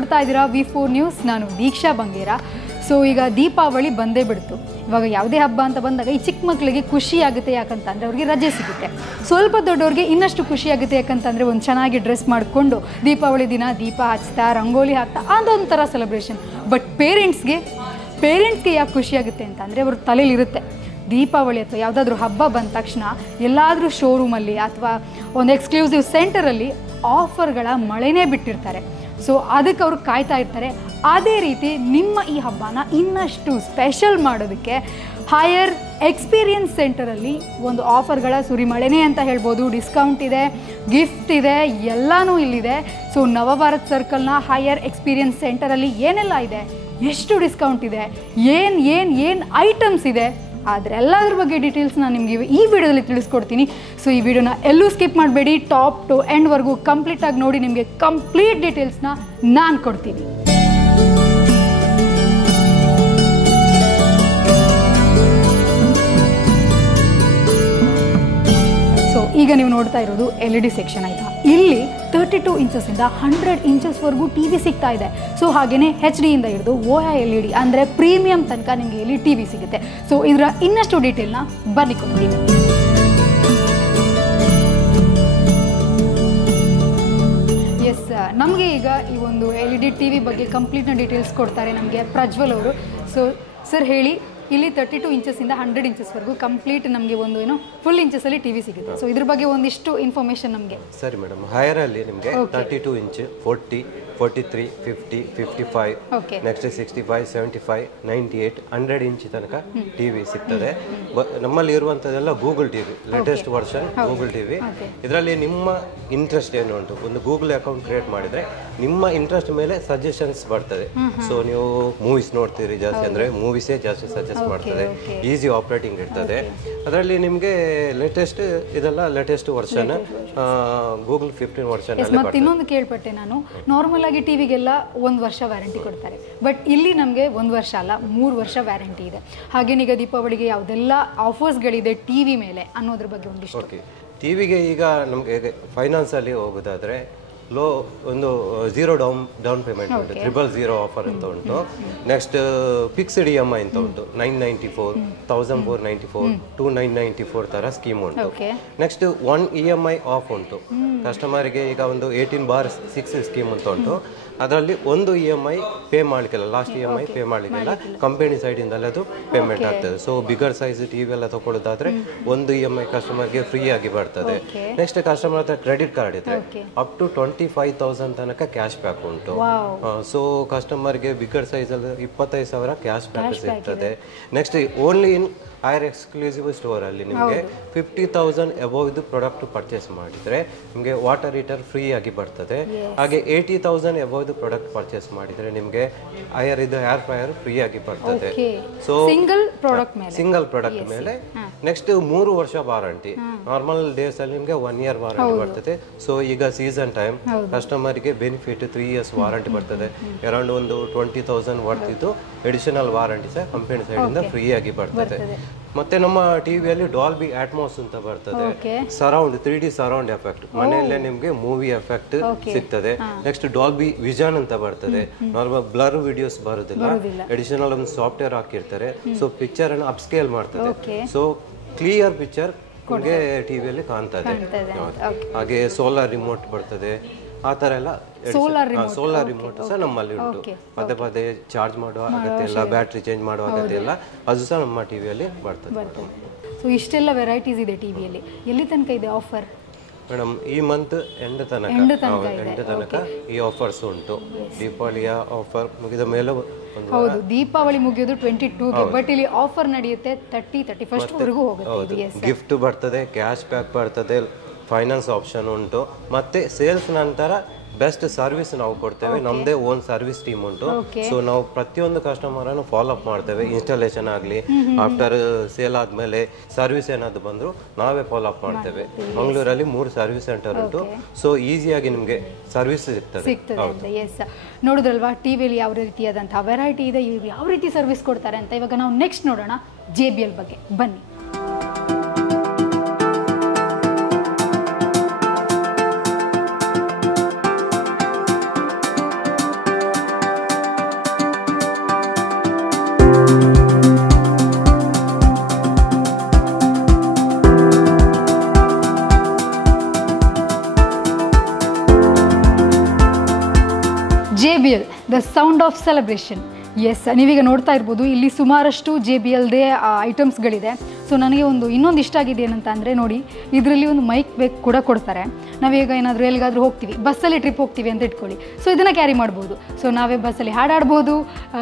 ನೋಡ್ತಾ ಇದ್ದೀರಾ V4 news. ನಾನು ದೀಕ್ಷಾ ಬಂಗೇರ. ಸೊ ಈಗ ದೀಪಾವಳಿ ಬಂದೇ ಬಿಡ್ತು. ಇವಾಗ ಯಾವುದೇ ಹಬ್ಬ ಅಂತ ಬಂದಾಗ ಈ ಚಿಕ್ಕ ಮಕ್ಕಳಿಗೆ ಖುಷಿ ಆಗುತ್ತೆ, ಯಾಕಂತಂದರೆ ಅವ್ರಿಗೆ ರಜೆ ಸಿಗುತ್ತೆ. ಸ್ವಲ್ಪ ದೊಡ್ಡವ್ರಿಗೆ ಇನ್ನಷ್ಟು ಖುಷಿ ಆಗುತ್ತೆ, ಯಾಕಂತಂದರೆ ಒಂದು ಚೆನ್ನಾಗಿ ಡ್ರೆಸ್ ಮಾಡಿಕೊಂಡು ದೀಪಾವಳಿ ದಿನ ದೀಪ ಹಚ್ತಾ ರಂಗೋಲಿ ಹಾಕ್ತಾ ಅದೊಂಥರ ಸೆಲೆಬ್ರೇಷನ್. ಬಟ್ ಪೇರೆಂಟ್ಸ್ಗೆ ಯಾಕೆ ಖುಷಿ ಆಗುತ್ತೆ ಅಂತಂದರೆ ಅವ್ರ ತಲೆಯಲ್ಲಿರುತ್ತೆ ದೀಪಾವಳಿ ಅಥವಾ ಯಾವುದಾದ್ರೂ ಹಬ್ಬ ಬಂದ ತಕ್ಷಣ ಎಲ್ಲಾದರೂ ಶೋರೂಮಲ್ಲಿ ಅಥವಾ ಒಂದು ಎಕ್ಸ್ಕ್ಲೂಸಿವ್ ಸೆಂಟರಲ್ಲಿ ಆಫರ್ಗಳ ಮಳೆನೇ ಬಿಟ್ಟಿರ್ತಾರೆ. ಸೊ ಅದಕ್ಕೆ ಅವರು ಕಾಯ್ತಾ ಇರ್ತಾರೆ. ಅದೇ ರೀತಿ ನಿಮ್ಮ ಈ ಹಬ್ಬನ ಇನ್ನಷ್ಟು ಸ್ಪೆಷಲ್ ಮಾಡೋದಕ್ಕೆ ಹೈಯರ್ ಎಕ್ಸ್ಪೀರಿಯನ್ಸ್ ಸೆಂಟರಲ್ಲಿ ಒಂದು ಆಫರ್ಗಳ ಸುರಿಮಳೆನೇ ಅಂತ ಹೇಳ್ಬೋದು. ಡಿಸ್ಕೌಂಟ್ ಇದೆ, ಗಿಫ್ಟ್ ಇದೆ, ಎಲ್ಲನೂ ಇಲ್ಲಿದೆ. ಸೊ ನವಭಾರತ್ ಸರ್ಕಲ್ನ ಹೈಯರ್ ಎಕ್ಸ್ಪೀರಿಯನ್ಸ್ ಸೆಂಟರಲ್ಲಿ ಏನೆಲ್ಲ ಇದೆ, ಎಷ್ಟು ಡಿಸ್ಕೌಂಟ್ ಇದೆ, ಏನು ಐಟಮ್ಸ್ ಇದೆ, ಆದರೆ ಎಲ್ಲದ್ರ ಬಗ್ಗೆ ಡೀಟೇಲ್ಸ್ ನಾನು ನಿಮಗೆ ಈ ವಿಡಿಯೋದಲ್ಲಿ ತಿಳಿಸ್ಕೊಡ್ತೀನಿ. ಸೊ ಈ ವಿಡಿಯೋನ ಎಲ್ಲೂ ಸ್ಕಿಪ್ ಮಾಡಬೇಡಿ, ಟಾಪ್ ಟು ಎಂಡ್ವರೆಗೂ ಕಂಪ್ಲೀಟಾಗಿ ನೋಡಿ. ನಿಮಗೆ ಕಂಪ್ಲೀಟ್ ಡೀಟೇಲ್ಸ್ನ ನಾನು ಕೊಡ್ತೀನಿ. ಸೊ ಈಗ ನೀವು ನೋಡ್ತಾ ಇರೋದು LED ಸೆಕ್ಷನ್ ಆಯಿತಾ. ಇಲ್ಲಿ 32 ಇಂಚಸ್ಸಿಂದ 100 ಇಂಚಸ್ವರೆಗೂ TV ಸಿಗ್ತಾ ಇದೆ. ಸೊ ಹಾಗೆಯೇ HD ಇಂದ ಹಿಡಿದು OLED ಅಂದರೆ ಪ್ರೀಮಿಯಂ ತನಕ ನಿಮಗೆ ಇಲ್ಲಿ TV ಸಿಗುತ್ತೆ. ಸೊ ಇದರ ಇನ್ನಷ್ಟು ಡೀಟೇಲ್ನ ಬನ್ನಿ ಕೊಡ್ತೀನಿ. ಎಸ್, ನಮಗೆ ಈಗ ಈ ಒಂದು LED TV ಬಗ್ಗೆ ಕಂಪ್ಲೀಟ್ನ ಡೀಟೇಲ್ಸ್ ಕೊಡ್ತಾರೆ ನಮಗೆ ಪ್ರಜ್ವಲ್ ಅವರು. ಸೊ ಸರ್ ಹೇಳಿ, ಇಲ್ಲಿ 32 ಇಂಚಸ್ಸಿಂದ 100 ಇಂಚಸ್ವರೆಗೂ ಕಂಪ್ಲೀಟ್ ನಮಗೆ ಒಂದು ಫುಲ್ ಇಂಚಸ್ಸಲ್ಲಿ TV ಸಿಗುತ್ತೆ. ಸೊ ಇದ್ರ ಬಗ್ಗೆ ಒಂದಿಷ್ಟು ಇನ್ಫಾರ್ಮೇಷನ್ ನಮಗೆ. ಸರಿ ಮೇಡಮ್, ಹೈಯರಲ್ಲಿ ನಿಮಗೆ 32 ಇಂಚ್, 40, 43, 50, 55, ನೆಕ್ಸ್ಟ್ 65, 75, 98, 100 ಇಂಚ್ ತನಕ TV ಸಿಗ್ತದೆ. ನಮ್ಮಲ್ಲಿ ಇರುವಂಥದ್ದೆಲ್ಲ Google TV, latest version Google TV. ಇದರಲ್ಲಿ ನಿಮ್ಮ ಇಂಟ್ರೆಸ್ಟ್ ಏನು ಉಂಟು, ಒಂದು ಗೂಗಲ್ ಅಕೌಂಟ್ ಕ್ರಿಯೇಟ್ ಮಾಡಿದರೆ ನಿಮ್ಮ ಇಂಟ್ರೆಸ್ಟ್ ಮೇಲೆ ಸಜೆಷನ್ಸ್ ಬರ್ತದೆ. ಸೊ ನೀವು ಮೂವೀಸ್ ನೋಡ್ತೀರಿ ಜಾಸ್ತಿ ಅಂದರೆ ಮೂವೀಸೇ ಜಾಸ್ತಿ ಸಜೆಸ್ಟ್ ಮಾಡ್ತದೆ. ಈಸಿ ಆಪರೇಟಿಂಗ್ ಇರ್ತದೆ. ಅದರಲ್ಲಿ ನಿಮಗೆ ಲೇಟೆಸ್ಟ್ ಇದೆಲ್ಲ ಲೇಟೆಸ್ಟ್ ವರ್ಷನ್ ಗೂಗಲ್ 15 ವರ್ಷನ್. ಮತ್ತೆ ಇನ್ನೊಂದು ಕೇಳ್ಪಟ್ಟೆ ನಾನು, ನಾರ್ಮಲ್ ಆಗಿ ಟಿವಿಗೆಲ್ಲ 1 ವರ್ಷ ವ್ಯಾರಂಟಿ ಕೊಡ್ತಾರೆ. ಬಟ್ ಇಲ್ಲಿ ನಮಗೆ 1 ವರ್ಷ ಅಲ್ಲ, 3 ವರ್ಷ ವ್ಯಾರಂಟಿ ಇದೆ. ಹಾಗೇನೀಗ ಈಗ ದೀಪಾವಳಿಗೆ ಯಾವುದೆಲ್ಲ ಆಫರ್ಸ್ಗಳಿದೆ ಟಿವಿ ಮೇಲೆ ಅನ್ನೋದ್ರ ಬಗ್ಗೆ ಒಂದಿಷ್ಟು. ಓಕೆ, ಟಿವಿಗೆ ಈಗ ನಮಗೆ ಫೈನಾನ್ಸಲ್ಲಿ ಹೋಗೋದಾದರೆ ಒಂದು 0 ಡೌನ್ ಪೇಮೆಂಟ್ ಉಂಟು, 000 ಆಫರ್ ಅಂತ ಉಂಟು. ನೆಕ್ಸ್ಟ್ ಫಿಕ್ಸ್ಡ್ EMI ಅಂತ ಉಂಟು, 994, 1494, 2994 ಥರ ಸ್ಕೀಮ್ ಉಂಟು. ನೆಕ್ಸ್ಟ್ 1 EMI ಆಫ್ ಉಂಟು ಕಸ್ಟಮರಿಗೆ. ಈಗ ಒಂದು 18/6 ಸ್ಕೀಮ್ ಅಂತ ಉಂಟು. ಅದರಲ್ಲಿ ಒಂದು EMI ಪೇ ಮಾಡಲಿಕ್ಕಿಲ್ಲ, ಲಾಸ್ಟ್ EMI ಪೇ ಮಾಡಲಿಕ್ಕಿಲ್ಲ, ಕಂಪನಿ ಸೈಡಿಂದಲೇ ಅದು ಪೇಮೆಂಟ್ ಆಗ್ತದೆ. ಸೊ ಬಿಗರ್ ಸೈಜ್ TV ಎಲ್ಲ ತಗೊಳ್ಳೋದಾದ್ರೆ ಒಂದು EMI ಕಸ್ಟಮರ್ಗೆ ಫ್ರೀ ಆಗಿ ಬರ್ತದೆ. ನೆಕ್ಸ್ಟ್ ಕಸ್ಟಮರ್ ಹತ್ರ ಕ್ರೆಡಿಟ್ ಕಾರ್ಡ್ ಇದ್ರೆ ಅಪ್ ಟು 25,000 ತನಕ ಕ್ಯಾಶ್ ಬ್ಯಾಕ್ ಉಂಟು. ಸೊ ಕಸ್ಟಮರ್ಗೆ ಬಿಗರ್ ಸೈಜ್ ಅಲ್ಲಿ 25,000 ಕ್ಯಾಶ್ ಬ್ಯಾಕ್ ಸಿಗ್ತದೆ. Next only in higher exclusive store ಅಲ್ಲಿ ನಿಮಗೆ 50,000 ಅಬೌವ್ ಇದು ಪ್ರಾಡಕ್ಟ್ ಪರ್ಚೇಸ್ ಮಾಡಿದ್ರೆ ನಿಮಗೆ ವಾಟರ್ ಹೀಟರ್ ಫ್ರೀ ಆಗಿ ಬರ್ತದೆ. ಹಾಗೆ 80,000 ಅಬೌವ್ ಇದು ಪ್ರಾಡಕ್ಟ್ ಪರ್ಚೇಸ್ ಮಾಡಿದ್ರೆ ನಿಮಗೆ ಹೈಯರ್ ಇದು ಏರ್ ಫ್ರೈಯರ್ ಫ್ರೀ ಆಗಿ ಬರ್ತದೆ. ಸೊ ಸಿಂಗಲ್ ಪ್ರಾಡಕ್ಟ್ ಮೇಲೆ ನೆಕ್ಸ್ಟ್ 3 ವರ್ಷ ವಾರಂಟಿ. ನಾರ್ಮಲ್ ಡೇಸ್ ಅಲ್ಲಿ ನಿಮಗೆ 1 ಇಯರ್ ವಾರಂಟಿ ಬರ್ತದೆ. ಸೊ ಈಗ ಸೀಸನ್ ಟೈಮ್ ಕಸ್ಟಮರ್ಗೆ ಬೆನಿಫಿಟ್ 3 ಇಯರ್ಸ್ ವಾರಂಟಿ ಬರ್ತದೆ. ಅರೌಂಡ್ ಒಂದು 20,000 ವರ್ತ್ ಇದು ಅಡಿಷನಲ್ ವಾರಂಟಿ ಸಹ ಕಂಪನಿ ಸೈಡ್ ಇಂದ ಫ್ರೀ ಆಗಿ ಬರ್ತದೆ. ಮತ್ತೆ ನಮ್ಮ ಟಿವಿಯಲ್ಲಿ ಡಾಲ್ಬಿ ಅಟ್ಮಾಸ್ ಅಂತ ಬರ್ತದೆ. ಸರೌಂಡ್ 3D ಸರೌಂಡ್ ಎಫೆಕ್ಟ್, ಮನೆಯಲ್ಲೇ ನಿಮ್ಗೆ ಮೂವಿ ಎಫೆಕ್ಟ್ ಸಿಗ್ತದೆ. ನೆಕ್ಸ್ಟ್ ಡಾಲ್ಬಿ ವಿಷನ್ ಅಂತ ಬರ್ತದೆ. ನಾರ್ಮಲ್ ಬ್ಲರ್ ವಿಡಿಯೋಸ್ ಬರುದಿಲ್ಲ, ಅಡಿಷನಲ್ ಒಂದು ಸಾಫ್ಟ್ವೇರ್ ಹಾಕಿರ್ತಾರೆ. ಸೊ ಪಿಕ್ಚರ್ ಅನ್ನು ಅಪ್ಸ್ಕೇಲ್ ಮಾಡ್ತದೆ. ಸೊ ಕ್ಲಿಯರ್ ಪಿಕ್ಚರ್ ನಿಮಗೆ ಟಿವಿಯಲ್ಲಿ ಕಾಣ್ತದೆ. ಹಾಗೆ ಸೋಲಾರ್ ರಿಮೋಟ್ ಬರ್ತದೆ. ಆ ಥರ ಎಲ್ಲ ಸೋಲಾರ್ ರಿಮೋಟ್ ಸಹ ನಮ್ಮಲ್ಲಿ ಉಂಟು. ಪದೇ ಪದೇ ಚಾರ್ಜ್ ಮಾಡುವ ಅಗತ್ಯ ಇಲ್ಲ, ಬ್ಯಾಟ್ರಿ ಚೇಂಜ್ ಮಾಡುವ ಅಗತ್ಯ ಇಲ್ಲ, ಅದು ಸಹ ನಮ್ಮ ಟಿವಿಯಲ್ಲಿ ಬರ್ತದೆ. ಸೊ ಇಷ್ಟೆಲ್ಲ ವೆರೈಟೀಸ್ ಇದೆ ಟಿವಿಯಲ್ಲಿ. ಎಲ್ಲಿ ತನಕ ಇದೆ ಆಫರ್ ಮೇಡಮ್? ಈ ಮಂತ್ ಎಂಡ್ ತನಕ ಈ ಆಫರ್ಸ್ ಉಂಟು. ದೀಪಾವಳಿಯ ಆಫರ್ ಮುಗಿದ ಮೇಲೆ ಹೌದು, ದೀಪಾವಳಿ ಮುಗಿಯೋದು 22ಗೆ, ಬಟ್ ಇಲ್ಲಿ ಆಫರ್ ನಡೆಯುತ್ತೆ 31st ವರೆಗೂ ಹೋಗುತ್ತೆ. ಗಿಫ್ಟ್ ಬರ್ತದೆ, ಕ್ಯಾಶ್ ಬ್ಯಾಕ್ ಬರ್ತದೆ, ಫೈನಾನ್ಸ್ ಆಪ್ಷನ್ ಉಂಟು. ಮತ್ತೆ ಸೇಲ್ಸ್ ನಂತರ ಬೆಸ್ಟ್ ಸರ್ವಿಸ್ ನಾವು ಕೊಡ್ತೇವೆ. ನಮ್ಮದೇ ಓನ್ ಸರ್ವಿಸ್ ಟೀಮ್ ಉಂಟು. ಸೊ ನಾವು ಪ್ರತಿಯೊಂದು ಕಸ್ಟಮರನ್ನು ಫಾಲೋ ಅಪ್ ಮಾಡ್ತೇವೆ. ಇನ್ಸ್ಟಾಲೇಷನ್ ಆಗಲಿ, ಆಫ್ಟರ್ ಸೇಲ್ ಆದಮೇಲೆ ಸರ್ವಿಸ್ ಏನಾದ್ರು ಬಂದರೂ ನಾವೇ ಫಾಲೋ ಅಪ್ ಮಾಡ್ತೇವೆ. ಮಂಗಳೂರಲ್ಲಿ 3 ಸರ್ವಿಸ್ ಸೆಂಟರ್ ಉಂಟು. ಸೊ ಈಸಿಯಾಗಿ ನಿಮಗೆ ಸರ್ವಿಸ್ ಸಿಗ್ತದೆ. ಎಸ್, ನೋಡಿದ್ರಲ್ವಾ ಟಿವಿಯಲ್ಲಿ ಯಾವ ರೀತಿಯಾದಂತಹ ವೆರೈಟಿ ಇದೆ, ಇವ್ರು ಯಾವ ರೀತಿ ಸರ್ವಿಸ್ ಕೊಡ್ತಾರೆ ಅಂತ. ಇವಾಗ ನಾವು ನೆಕ್ಸ್ಟ್ ನೋಡೋಣ JBL ಬಗ್ಗೆ. ಬನ್ನಿ. Of celebration. ಎಸ್, ನೀವೀಗ ನೋಡ್ತಾ ಇರ್ಬೋದು ಇಲ್ಲಿ ಸುಮಾರಷ್ಟು JBLದೇ ಐಟಮ್ಸ್ಗಳಿದೆ. ಸೊ ನನಗೆ ಇನ್ನೊಂದು ಇಷ್ಟ ಆಗಿದೆ ಏನಂತ ಅಂದರೆ ನೋಡಿ, ಇದರಲ್ಲಿ ಒಂದು ಮೈಕ್ ಬೇಕು ಕೂಡ ಕೊಡ್ತಾರೆ. ನಾವೀಗ ಏನಾದರೂ ಎಲ್ಲಿಗಾದರೂ ಹೋಗ್ತೀವಿ, ಬಸ್ಸಲ್ಲಿ ಟ್ರಿಪ್ ಹೋಗ್ತೀವಿ ಅಂತ ಇಟ್ಕೊಳ್ಳಿ, ಸೊ ಇದನ್ನು ಕ್ಯಾರಿ ಮಾಡ್ಬೋದು. ಸೊ ನಾವೇ ಬಸ್ಸಲ್ಲಿ ಹಾಡಾಡ್ಬೋದು,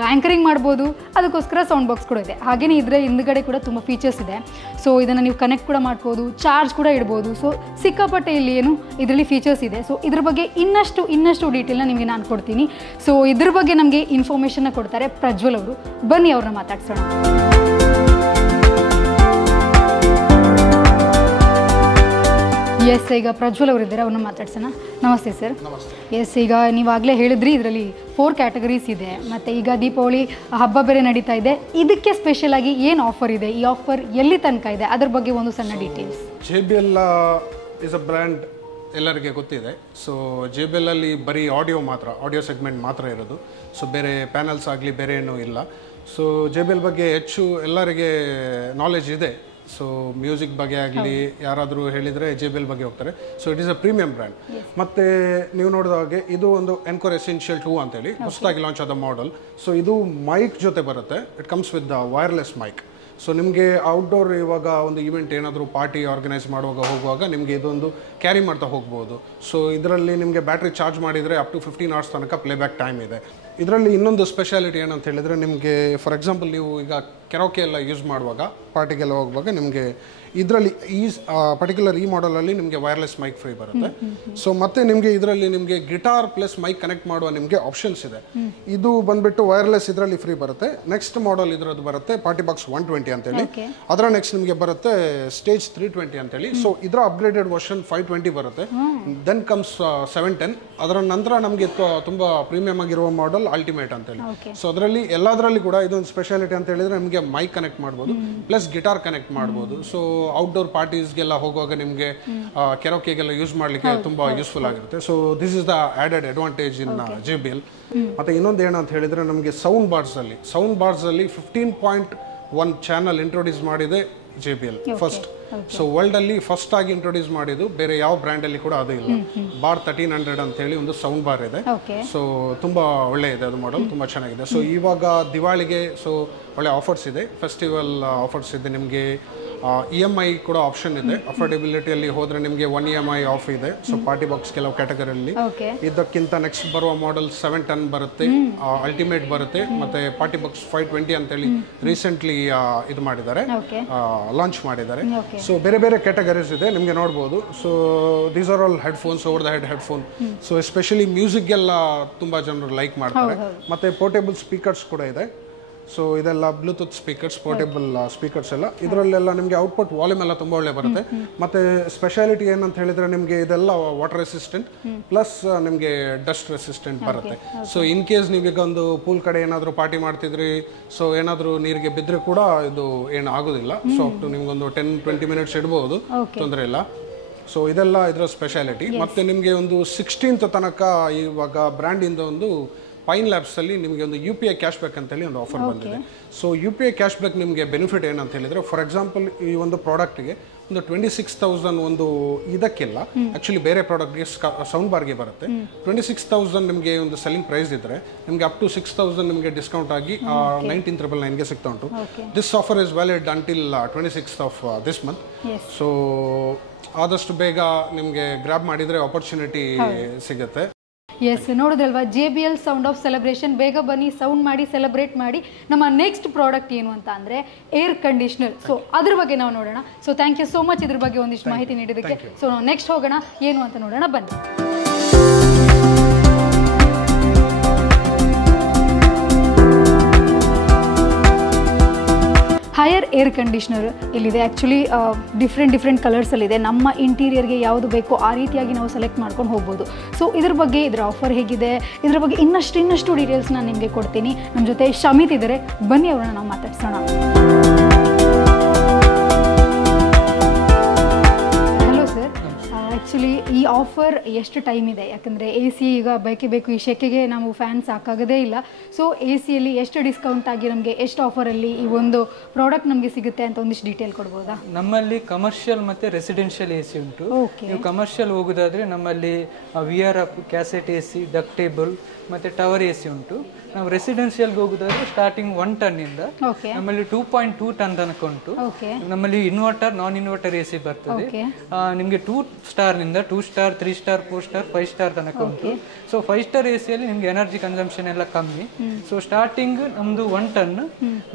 ಆ್ಯಂಕರಿಂಗ್ ಮಾಡ್ಬೋದು, ಅದಕ್ಕೋಸ್ಕರ ಸೌಂಡ್ ಬಾಕ್ಸ್ ಕೂಡ ಇದೆ. ಹಾಗೆಯೇ ಇದರ ಹಿಂದುಗಡೆ ಕೂಡ ತುಂಬ ಫೀಚರ್ಸ್ ಇದೆ. ಸೊ ಇದನ್ನು ನೀವು ಕನೆಕ್ಟ್ ಕೂಡ ಮಾಡ್ಬೋದು, ಚಾರ್ಜ್ ಕೂಡ ಇಡ್ಬೋದು. ಸೊ ಸಿಕ್ಕಾಪಟ್ಟೆ ಇಲ್ಲಿ ಇದರಲ್ಲಿ ಫೀಚರ್ಸ್ ಇದೆ. ಸೊ ಇದ್ರ ಬಗ್ಗೆ ಇನ್ನಷ್ಟು ಡೀಟೇಲ್ನ ನಿಮಗೆ ನಾನು ಕೊಡ್ತೀನಿ. ಸೊ ಇದ್ರ ಬಗ್ಗೆ ನಮಗೆ ಇನ್ಫಾರ್ಮೇಷನ್ನ ಕೊಡ್ತಾರೆ ಪ್ರಜ್ವಲ್ ಅವರು. ಬನ್ನಿ ಅವ್ರನ್ನ ಮಾತಾಡ್ಸೋಣ. ಎಸ್, ಈಗ ಪ್ರಜ್ವಲ್ ಅವರು ಇದ್ದಾರೆ, ಅವ್ರನ್ನ ಮಾತಾಡ್ಸೋಣ. ನಮಸ್ತೆ ಸರ್. ಎಸ್, ಈಗ ನೀವಾಗಲೇ ಹೇಳಿದ್ರಿ ಇದರಲ್ಲಿ 4 ಕ್ಯಾಟಗರೀಸ್ ಇದೆ, ಮತ್ತು ಈಗ ದೀಪಾವಳಿ ಹಬ್ಬ ಬೇರೆ ನಡೀತಾ ಇದೆ. ಇದಕ್ಕೆ ಸ್ಪೆಷಲ್ ಆಗಿ ಏನು ಆಫರ್ ಇದೆ, ಈ ಆಫರ್ ಎಲ್ಲಿ ತನಕ ಇದೆ, ಅದ್ರ ಬಗ್ಗೆ ಒಂದು ಸಣ್ಣ details. JBL is a brand, ಎಲ್ಲರಿಗೆ ಗೊತ್ತಿದೆ. ಸೊ JBL ಅಲ್ಲಿ ಬರೀ ಆಡಿಯೋ ಸೆಗ್ಮೆಂಟ್ ಮಾತ್ರ ಇರೋದು. ಸೊ ಬೇರೆ ಪ್ಯಾನಲ್ಸ್ ಆಗಲಿ ಬೇರೆ ಏನೂ ಇಲ್ಲ. ಸೊ JBL ಬಗ್ಗೆ ಹೆಚ್ಚು ಎಲ್ಲರಿಗೆ ನಾಲೆಜ್ ಇದೆ. ಸೊ ಮ್ಯೂಸಿಕ್ ಬಗ್ಗೆ ಆಗಲಿ ಯಾರಾದರೂ ಹೇಳಿದರೆ JBL ಬಗ್ಗೆ ಹೋಗ್ತಾರೆ. So it is a premium brand. ಮತ್ತು ನೀವು ನೋಡಿದ ಹಾಗೆ ಇದು ಒಂದು ಎನ್ಕೋರ್ ಎಸೆನ್ಷಿಯಲ್ 2 ಅಂತೇಳಿ ಹೊಸದಾಗಿ ಲಾಂಚ್ ಆದ ಮಾಡೆಲ್. ಸೊ ಇದು ಮೈಕ್ ಜೊತೆ ಬರುತ್ತೆ. It comes with the wireless mic. So ನಿಮಗೆ ಔಟ್ಡೋರ್ ಇವಾಗ ಒಂದು ಇವೆಂಟ್ ಏನಾದರೂ ಪಾರ್ಟಿ ಆರ್ಗನೈಸ್ ಹೋಗುವಾಗ ನಿಮಗೆ ಇದೊಂದು ಕ್ಯಾರಿ ಮಾಡ್ತಾ ಹೋಗ್ಬೋದು. ಸೊ ಇದರಲ್ಲಿ ನಿಮಗೆ ಬ್ಯಾಟ್ರಿ ಚಾರ್ಜ್ ಮಾಡಿದರೆ ಅಪ್ ಟು 15 hours ತನಕ ಪ್ಲೇಬ್ಯಾಕ್ ಟೈಮ್ ಇದೆ. ಇದರಲ್ಲಿ ಇನ್ನೊಂದು ಸ್ಪೆಷಾಲಿಟಿ ಏನಂತ ಹೇಳಿದರೆ, ನಿಮಗೆ ಫಾರ್ ಎಕ್ಸಾಂಪಲ್ ನೀವು ಈಗ ಕೆರೋಕೆ ಎಲ್ಲ ಯೂಸ್ ಮಾಡುವಾಗ, ಪಾರ್ಟಿಗೆಲ್ಲ ಹೋಗುವಾಗ ನಿಮಗೆ ಇದರಲ್ಲಿ ಪರ್ಟಿಕ್ಯುಲರ್ ಈ ಮಾಡಲಲ್ಲಿ ನಿಮಗೆ ವೈರ್ಲೆಸ್ ಮೈಕ್ ಫ್ರೀ ಬರುತ್ತೆ. ಸೊ ಮತ್ತೆ ನಿಮಗೆ ಇದರಲ್ಲಿ ನಿಮಗೆ ಗಿಟಾರ್ ಪ್ಲಸ್ ಮೈಕ್ ಕನೆಕ್ಟ್ ಮಾಡುವ ನಿಮಗೆ ಆಪ್ಷನ್ಸ್ ಇದೆ. ಇದು ಬಂದ್ಬಿಟ್ಟು ವೈರ್ಲೆಸ್ ಇದರಲ್ಲಿ ಫ್ರೀ ಬರುತ್ತೆ. ನೆಕ್ಸ್ಟ್ ಮಾಡಲ್ ಇದರದ್ದು ಬರುತ್ತೆ ಪಾರ್ಟಿ ಬಾಕ್ಸ್ 120 ಅಂತೇಳಿ. ಅದರ ನೆಕ್ಸ್ಟ್ ನಿಮಗೆ ಬರುತ್ತೆ ಸ್ಟೇಜ್ 320 ಅಂತೇಳಿ. ಸೊ ಇದರ ಅಪ್ಗ್ರೇಡೆಡ್ ವರ್ಷನ್ 520 ಬರುತ್ತೆ. Then comes 710. ಅದರ ನಂತರ ನಮಗೆ ತುಂಬ ಪ್ರೀಮಿಯಂ ಆಗಿರುವ ಮಾಡಲ್ ಅಲ್ಟಿಮೇಟ್ ಅಂತೇಳಿ. ಸೊ ಅದರಲ್ಲಿ ಎಲ್ಲದರಲ್ಲಿ ಕೂಡ ಇದೊಂದು ಸ್ಪೆಷಾಲಿಟಿ ಅಂತ ಹೇಳಿದ್ರೆ ನಿಮಗೆ ಮೈಕ್ ಕನೆಕ್ಟ್ ಮಾಡ್ಬೋದು ಪ್ಲಸ್ ಗಿಟಾರ್ ಕನೆಕ್ಟ್ ಮಾಡ್ಬೋದು. ಸೊ ಔಟ್ಡೋರ್ ಪಾರ್ಟೀಸ್ಗೆಲ್ಲ ಹೋಗುವಾಗ ನಿಮಗೆ ಕೆರೋಕೆಗೆಲ್ಲ ಯೂಸ್ ಮಾಡಲಿಕ್ಕೆ ತುಂಬ ಯೂಸ್ಫುಲ್ ಆಗಿರುತ್ತೆ. So this is the added advantage in JBL. ಮತ್ತೆ ಇನ್ನೊಂದು ಏನಂತ ಹೇಳಿದ್ರೆ ನಮಗೆ ಸೌಂಡ್ ಬಾರ್ಸ್ ಅಲ್ಲಿ 15.1 ಚಾನಲ್ ಇಂಟ್ರೊಡ್ಯೂಸ್ ಮಾಡಿದೆ JBL ಫಸ್ಟ್. ಸೊ ವರ್ಲ್ಡ್ ಅಲ್ಲಿ ಫಸ್ಟ್ ಆಗಿ ಇಂಟ್ರೊಡ್ಯೂಸ್ ಮಾಡಿದ್ದು, ಬೇರೆ ಯಾವ ಬ್ರ್ಯಾಂಡ್ ಅಲ್ಲಿ ಕೂಡ ಅದು ಇಲ್ಲ. ಬಾರ್ 1300 ಅಂತ ಹೇಳಿ ಒಂದು ಸೌಂಡ್ ಬಾರ್ ಇದೆ. ಸೊ ತುಂಬಾ ಒಳ್ಳೆ ಇದೆ ಅದು ಮಾಡಲ್, ತುಂಬಾ ಚೆನ್ನಾಗಿದೆ. ಸೊ ಇವಾಗ ದಿವಾಳಿಗೆ ಸೊ ಒಳ್ಳೆ ಆಫರ್ಸ್ ಇದೆ, ಫೆಸ್ಟಿವಲ್ ಆಫರ್ಸ್ ಇದೆ. ನಿಮಗೆ EMI ಕೂಡ ಆಪ್ಷನ್ ಇದೆ. ಅಫೋರ್ಡೆಬಿಲಿಟಿಯಲ್ಲಿ ಹೋದ್ರೆ ನಿಮಗೆ 1 EMI ಆಫ್ ಇದೆ. ಸೊ ಪಾರ್ಟಿ ಬಾಕ್ಸ್ ಕೆಲವು ಕ್ಯಾಟಗರಿಯಲ್ಲಿ. ಇದಕ್ಕಿಂತ ನೆಕ್ಸ್ಟ್ ಬರುವ ಮಾಡೆಲ್ 710 ಬರುತ್ತೆ, ಅಲ್ಟಿಮೇಟ್ ಬರುತ್ತೆ, ಮತ್ತೆ ಪಾರ್ಟಿ ಬಾಕ್ಸ್ 520 ಅಂತೇಳಿ ರೀಸೆಂಟ್ಲಿ ಇದು ಮಾಡಿದ್ದಾರೆ, ಲಾಂಚ್ ಮಾಡಿದ್ದಾರೆ. ಸೊ ಬೇರೆ ಬೇರೆ ಕ್ಯಾಟಗರೀಸ್ ಇದೆ, ನಿಮಗೆ ನೋಡ್ಬೋದು. So these are all headphones, over the headphone. So especially ಮ್ಯೂಸಿಕ್ಗೆಲ್ಲ ತುಂಬ ಜನರು ಲೈಕ್ ಮಾಡ್ತಾರೆ. ಮತ್ತೆ ಪೋರ್ಟೇಬಲ್ ಸ್ಪೀಕರ್ಸ್ ಕೂಡ ಇದೆ. ಸೊ ಇದೆಲ್ಲ ಬ್ಲೂಟೂತ್ ಸ್ಪೀಕರ್ಸ್, ಪೋರ್ಟೇಬಲ್ ಸ್ಪೀಕರ್ಸ್ ಎಲ್ಲ. ಇದರಲ್ಲೆಲ್ಲ ನಿಮಗೆ ಔಟ್ಪುಟ್ ವಾಲ್ಯೂಮ್ ಎಲ್ಲ ತುಂಬ ಒಳ್ಳೆ ಬರುತ್ತೆ. ಮತ್ತೆ ಸ್ಪೆಷಾಲಿಟಿ ಏನಂತ ಹೇಳಿದ್ರೆ ನಿಮಗೆ ಇದೆಲ್ಲ ವಾಟರ್ ರೆಸಿಸ್ಟೆಂಟ್ ಪ್ಲಸ್ ನಿಮಗೆ ಡಸ್ಟ್ ರೆಸಿಸ್ಟೆಂಟ್ ಬರುತ್ತೆ. ಸೊ ಇನ್ ಕೇಸ್ ನೀವೀಗ ಒಂದು ಪೂಲ್ ಕಡೆ ಏನಾದರೂ ಪಾರ್ಟಿ ಮಾಡ್ತಿದ್ರಿ, ಸೊ ಏನಾದರೂ ನೀರಿಗೆ ಬಿದ್ದರೆ ಕೂಡ ಇದು ಏನು ಆಗೋದಿಲ್ಲ. ಸೊ ಅಪ್ ಟು ನಿಮ್ಗೊಂದು 10-20 ಮಿನಿಟ್ಸ್ ಇಡ್ಬೋದು, ತೊಂದರೆ ಇಲ್ಲ. ಸೊ ಇದೆಲ್ಲ ಇದರ ಸ್ಪೆಷಾಲಿಟಿ. ಮತ್ತೆ ನಿಮಗೆ ಒಂದು 16th ತನಕ ಇವಾಗ ಬ್ರ್ಯಾಂಡಿಂದ ಒಂದು ಪೈನ್ ಲ್ಯಾಬ್ಸ್ ಅಲ್ಲಿ ನಿಮಗೆ ಒಂದು UPI ಕ್ಯಾಶ್ ಬ್ಯಾಕ್ ಅಂತೇಳಿ ಒಂದು ಆಫರ್ ಬಂದಿದೆ. ಸೊ UPI ಕ್ಯಾಶ್ ಬ್ಯಾಕ್ ನಿಮಗೆ ಬೆನಿಫಿಟ್ ಏನಂತ ಹೇಳಿದ್ರೆ, ಫಾರ್ ಎಕ್ಸಾಂಪಲ್ ಈ ಒಂದು ಪ್ರಾಡಕ್ಟ್ಗೆ ಒಂದು 26,000 ಒಂದು ಇದಕ್ಕಿಲ್ಲ, ಆಕ್ಚುಲಿ ಬೇರೆ ಪ್ರಾಡಕ್ಟ್ಗೆ ಸೌಂಡ್ ಬಾರ್ಗೆ ಬರುತ್ತೆ. 26,000 ನಿಮಗೆ ಒಂದು ಸೆಲ್ಲಿಂಗ್ ಪ್ರೈಸ್ ಇದ್ರೆ ನಿಮಗೆ ಅಪ್ ಟು 6,000 ನಿಮಗೆ ಡಿಸ್ಕೌಂಟ್ ಆಗಿ 19,999ಗೆ ಸಿಗ್ತಾ ಉಂಟು. This offer is valid until 26th of this month. So ಆದಷ್ಟು ಬೇಗ ನಿಮಗೆ ಗ್ರಾಬ್ ಮಾಡಿದರೆ ಆಪರ್ಚುನಿಟಿ ಸಿಗುತ್ತೆ. ಎಸ್, ನೋಡೋದಲ್ವಾ JBL ಸೌಂಡ್ ಆಫ್ ಸೆಲೆಬ್ರೇಷನ್. ಬೇಗ ಬನ್ನಿ, ಸೌಂಡ್ ಮಾಡಿ, ಸೆಲೆಬ್ರೇಟ್ ಮಾಡಿ. ನಮ್ಮ ನೆಕ್ಸ್ಟ್ ಪ್ರಾಡಕ್ಟ್ ಏನು ಅಂತ ಅಂದರೆ ಏರ್ ಕಂಡೀಷ್ನರ್. ಸೊ ಅದ್ರ ಬಗ್ಗೆ ನಾವು ನೋಡೋಣ. So thank you so much ಇದ್ರ ಬಗ್ಗೆ ಒಂದಿಷ್ಟು ಮಾಹಿತಿ ನೀಡಿದ್ದಕ್ಕೆ. ಸೊ ನಾವು ನೆಕ್ಸ್ಟ್ ಹೋಗೋಣ, ಏನು ಅಂತ ನೋಡೋಣ ಬನ್ನಿ. ಹೈಯರ್ ಏರ್ ಕಂಡೀಷ್ನರ್ ಇಲ್ಲಿದೆ. ಆ್ಯಕ್ಚುಲಿ ಡಿಫ್ರೆಂಟ್ ಕಲರ್ಸಲ್ಲಿದೆ. ನಮ್ಮ ಇಂಟೀರಿಯರ್ಗೆ ಯಾವುದು ಬೇಕೋ ಆ ರೀತಿಯಾಗಿ ನಾವು ಸೆಲೆಕ್ಟ್ ಮಾಡ್ಕೊಂಡು ಹೋಗ್ಬೋದು. ಸೊ ಇದ್ರ ಬಗ್ಗೆ, ಇದರ ಆಫರ್ ಹೇಗಿದೆ, ಇದ್ರ ಬಗ್ಗೆ ಇನ್ನಷ್ಟು ಡೀಟೇಲ್ಸ್ ನಾನು ನಿಮಗೆ ಕೊಡ್ತೀನಿ. ನಮ್ಮ ಜೊತೆ ಶಮಿತ್ ಇದ್ದಾರೆ, ಬನ್ನಿ ಅವ್ರನ್ನ ನಾವು ಮಾತಾಡ್ಸೋಣ. ಹಲೋ ಸರ್, ಆ್ಯಕ್ಚುಲಿ ಈ ಆಫರ್ ಎಷ್ಟು ಟೈಮ್ ಇದೆ? ಯಾಕಂದರೆ ಎ ಸಿ ಈಗ ಬೇಕೇ ಬೇಕು, ಈ ಶೆಕೆಗೆ ನಾವು ಫ್ಯಾನ್ ಸಾಕಾಗೋದೇ ಇಲ್ಲ. ಸೊ ಎ ಸಿಯಲ್ಲಿ ಎಷ್ಟು ಡಿಸ್ಕೌಂಟ್ ಆಗಿ ನಮಗೆ ಎಷ್ಟು ಆಫರಲ್ಲಿ ಈ ಒಂದು ಪ್ರಾಡಕ್ಟ್ ನಮಗೆ ಸಿಗುತ್ತೆ ಅಂತ ಒಂದಿಷ್ಟು ಡೀಟೇಲ್ ಕೊಡ್ಬೋದಾ? ನಮ್ಮಲ್ಲಿ ಕಮರ್ಷಿಯಲ್ ಮತ್ತು ರೆಸಿಡೆನ್ಷಿಯಲ್ ಎ ಸಿ ಉಂಟು. ನೀವು ಕಮರ್ಷಿಯಲ್ ಹೋಗೋದಾದರೆ ನಮ್ಮಲ್ಲಿ VRF, ಕ್ಯಾಸೆಟ್ ಎ ಸಿ, ಡಕ್ಟೇಬಲ್ ಮತ್ತು ಟವರ್ ಎ ಸಿ ಉಂಟು. ನಾವು ರೆಸಿಡೆನ್ಷಿಯಲ್ಗೆ ಹೋಗೋದಾದ್ರೆ ಸ್ಟಾರ್ಟಿಂಗ್ 1 ಟನ್ನಿಂದ ನಮ್ಮಲ್ಲಿ 2.2 ಟನ್ ತನಕ ಉಂಟು. ನಮ್ಮಲ್ಲಿ inverter, non inverter A C ಬರ್ತದೆ. ನಿಮಗೆ 2 ಸ್ಟಾರ್ನಿಂದ 2 ಸ್ಟಾರ್, 3 ಸ್ಟಾರ್, 4 ಸ್ಟಾರ್, 5 ಸ್ಟಾರ್ ತನಕ ಉಂಟು. ಸೊ 5 ಸ್ಟಾರ್ ಎ ಸಿಯಲ್ಲಿ ನಿಮಗೆ ಎನರ್ಜಿ ಕನ್ಸಂಪ್ಷನ್ ಎಲ್ಲ ಕಮ್ಮಿ. ಸೊ ಸ್ಟಾರ್ಟಿಂಗ್ ನಮ್ಮದು 1 ಟನ್,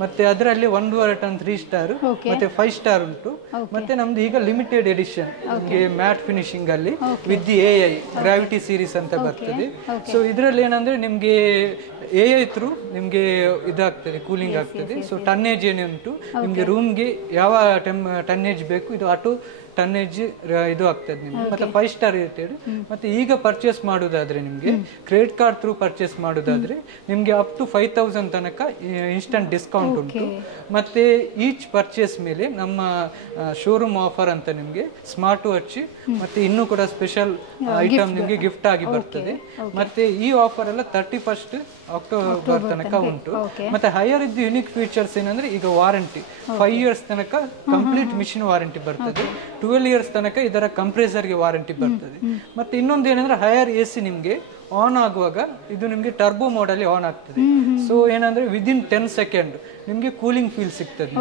ಮತ್ತೆ ಅದರಲ್ಲಿ 1.5 ಟನ್ 3 ಸ್ಟಾರ್ ಮತ್ತೆ 5 ಸ್ಟಾರ್ ಉಂಟು. ಮತ್ತೆ ನಮ್ದು ಈಗ ಲಿಮಿಟೆಡ್ ಎಡಿಷನ್ ನಿಮಗೆ ಮ್ಯಾಟ್ ಫಿನಿಶಿಂಗ್ ಅಲ್ಲಿ with the AI gravity series ಅಂತ ಬರ್ತದೆ. ಸೊ ಇದರಲ್ಲಿ ಏನಂದ್ರೆ ನಿಮಗೆ AI ಥ್ರೂ ನಿಮಗೆ ಇದಾಗ್ತದೆ, ಕೂಲಿಂಗ್ ಆಗ್ತದೆ. ಸೊ ಟನ್ನೇಜ್ ಏನುಂಟು ನಿಮಗೆ ರೂಮ್ಗೆ ಯಾವ ಟನ್ನೇಜ್ ಬೇಕು ಇದು ಆಟೋ ಟನ್ನೇಜ್ ಇದು ಆಗ್ತದೆ ನಿಮಗೆ. ಮತ್ತೆ 5 ಸ್ಟಾರ್ ರೇಟೆಡ್. ಮತ್ತೆ ಈಗ ಪರ್ಚೇಸ್ ಮಾಡೋದಾದ್ರೆ ನಿಮಗೆ ಕ್ರೆಡಿಟ್ ಕಾರ್ಡ್ ಥ್ರೂ ಪರ್ಚೇಸ್ ಮಾಡೋದಾದ್ರೆ ನಿಮಗೆ ಅಪ್ ಟು 5,000 ತನಕ ಇನ್ಸ್ಟಂಟ್ ಡಿಸ್ಕೌಂಟ್ ಉಂಟು. ಮತ್ತೆ ಈಚ್ ಪರ್ಚೇಸ್ ಮೇಲೆ ನಮ್ಮ ಶೋರೂಮ್ ಆಫರ್ ಅಂತ ನಿಮಗೆ ಸ್ಮಾರ್ಟ್ ವಾಚ್ ಮತ್ತೆ ಇನ್ನೂ ಕೂಡ ಸ್ಪೆಷಲ್ ಐಟಮ್ ನಿಮಗೆ ಗಿಫ್ಟ್ ಆಗಿ ಬರ್ತದೆ. ಮತ್ತೆ ಈ ಆಫರ್ ಎಲ್ಲ 31 ಅಕ್ಟೋಬರ್ ತನಕ ಉಂಟು. ಮತ್ತೆ ಹೈಯರ್ ಇದ್ದು ಯುನಿಕ್ ಫೀಚರ್ಸ್ ಏನಂದ್ರೆ ಈಗ ವಾರಂಟಿ 5 ಇಯರ್ಸ್ ತನಕ ಕಂಪ್ಲೀಟ್ ಮಿಷಿನ್ ವಾರಂಟಿ ಬರ್ತದೆ. 12 ಇಯರ್ಸ್ ತನಕ ಇದರ ಕಂಪ್ರೆಸರ್ಗೆ ವಾರಂಟಿ ಬರ್ತದೆ. ಮತ್ತೆ ಇನ್ನೊಂದು ಏನಂದ್ರೆ ಹೈಯರ್ ಎ ಸಿ ನಿಮಗೆ ಆನ್ ಆಗುವಾಗ ಇದು ನಿಮಗೆ ಟರ್ಬೋ ಮೋಡಲ್ಲಿ ಆನ್ ಆಗ್ತದೆ. ಸೊ ಏನಂದ್ರೆ ವಿದಿನ್ 10 ಸೆಕೆಂಡ್ ನಿಮಗೆ ಕೂಲಿಂಗ್ ಫೀಲ್ ಸಿಗ್ತದೆ.